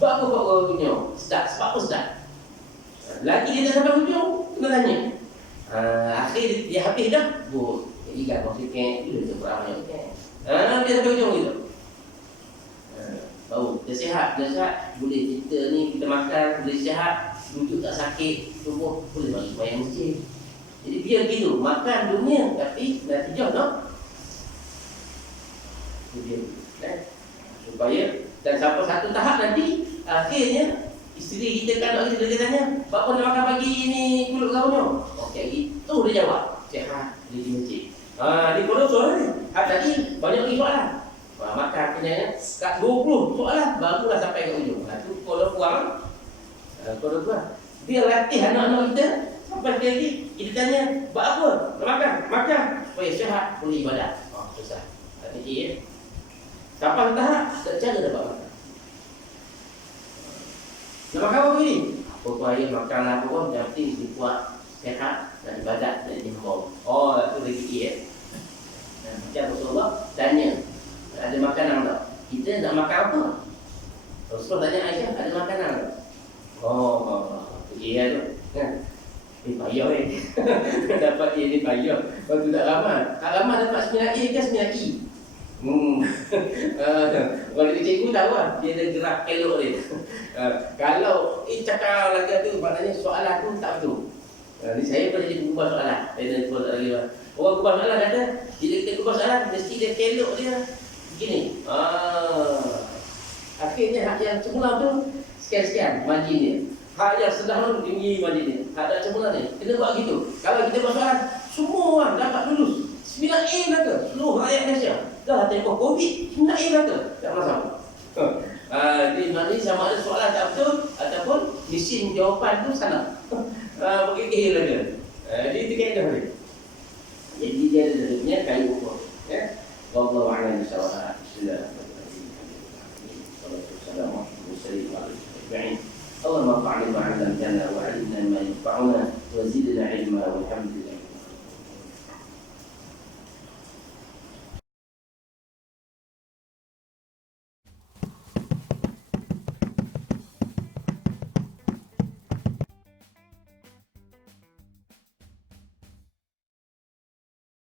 Buat apa kau gaunnya? Sedap, sebab apa sedap? Lagi dia dah sampai hujung, kena tanya. Akhir dia habis dah. Ikan maksudnya, dia tu beramai ikan. Dia sampai hujung gitu. Baru, dia sihat. Boleh kita ni, kita makan, boleh sihat. Lutut tak sakit, tubuh boleh bagi sembahyang masjid. Jadi biar gitu, makan dunia, tapi natijah tak? Itu dia. Supaya dan sampai satu tahap nanti akhirnya isteri kita kan kita tanya, "Bapa nak makan pagi ni kulit gaunnya?" Okey gitu dia jawab. Sihat di masjid. Di kolom soalan ni. Tadi banyak lagi soalan. Makan punya kat 20 soalan barulah sampai ke ujung. Tu kalau kurang dia latih anak-anak kita sampai lagi kita tanya, "Buat apa? Nak makan supaya sihat boleh ibadah." Susah. Hati ya. Sampai tahap tak cara dapat makan. Nak makan apa ni? Apa ayah makan apa pun, yang penting dia kuat, sehat dan ibadat dan jempol. Itu lagi macam Rasulullah tanya, ada makanan tak? Kita nak makan apa? Rasulullah tanya Aisyah, ada makanan tak? Iya tu kan? Payah dapat ni payah. Kalau tu tak ramah dapat 9A ke 9I. Kalau dia cikgu tahu lah, dia ada gerak elok dia. Kalau cakap lagi tu, maknanya soalan tu tak betul. Ni saya pernah jadi ubah soalan. Orang ubah soalan kata, bila kita ubah soalan, mesti dia elok dia begini. Akhirnya hak yang semula tu sekian-sekian margin dia. Hak yang sedang tinggi margin dia. Hak yang semula ni, kena buat gitu. Kalau kita buat soalan, semua orang dapat lulus 9A kata, seluruh rakyat Malaysia. Dah tengok COVID, 9A kata, tak masalah. Jadi maknanya sama ada soalan tak betul ataupun mesin jawapan tu salah. Begitu dia. Jadi itu kaedah dia. Jadi dia ada kayu ukur. Ya. Wallahu a'lam bishawab. Bismillahirrahmanirrahim. اللهم انفعنا بما علمتنا وعلمنا ما ينفعنا وزدنا علما والحمد لله.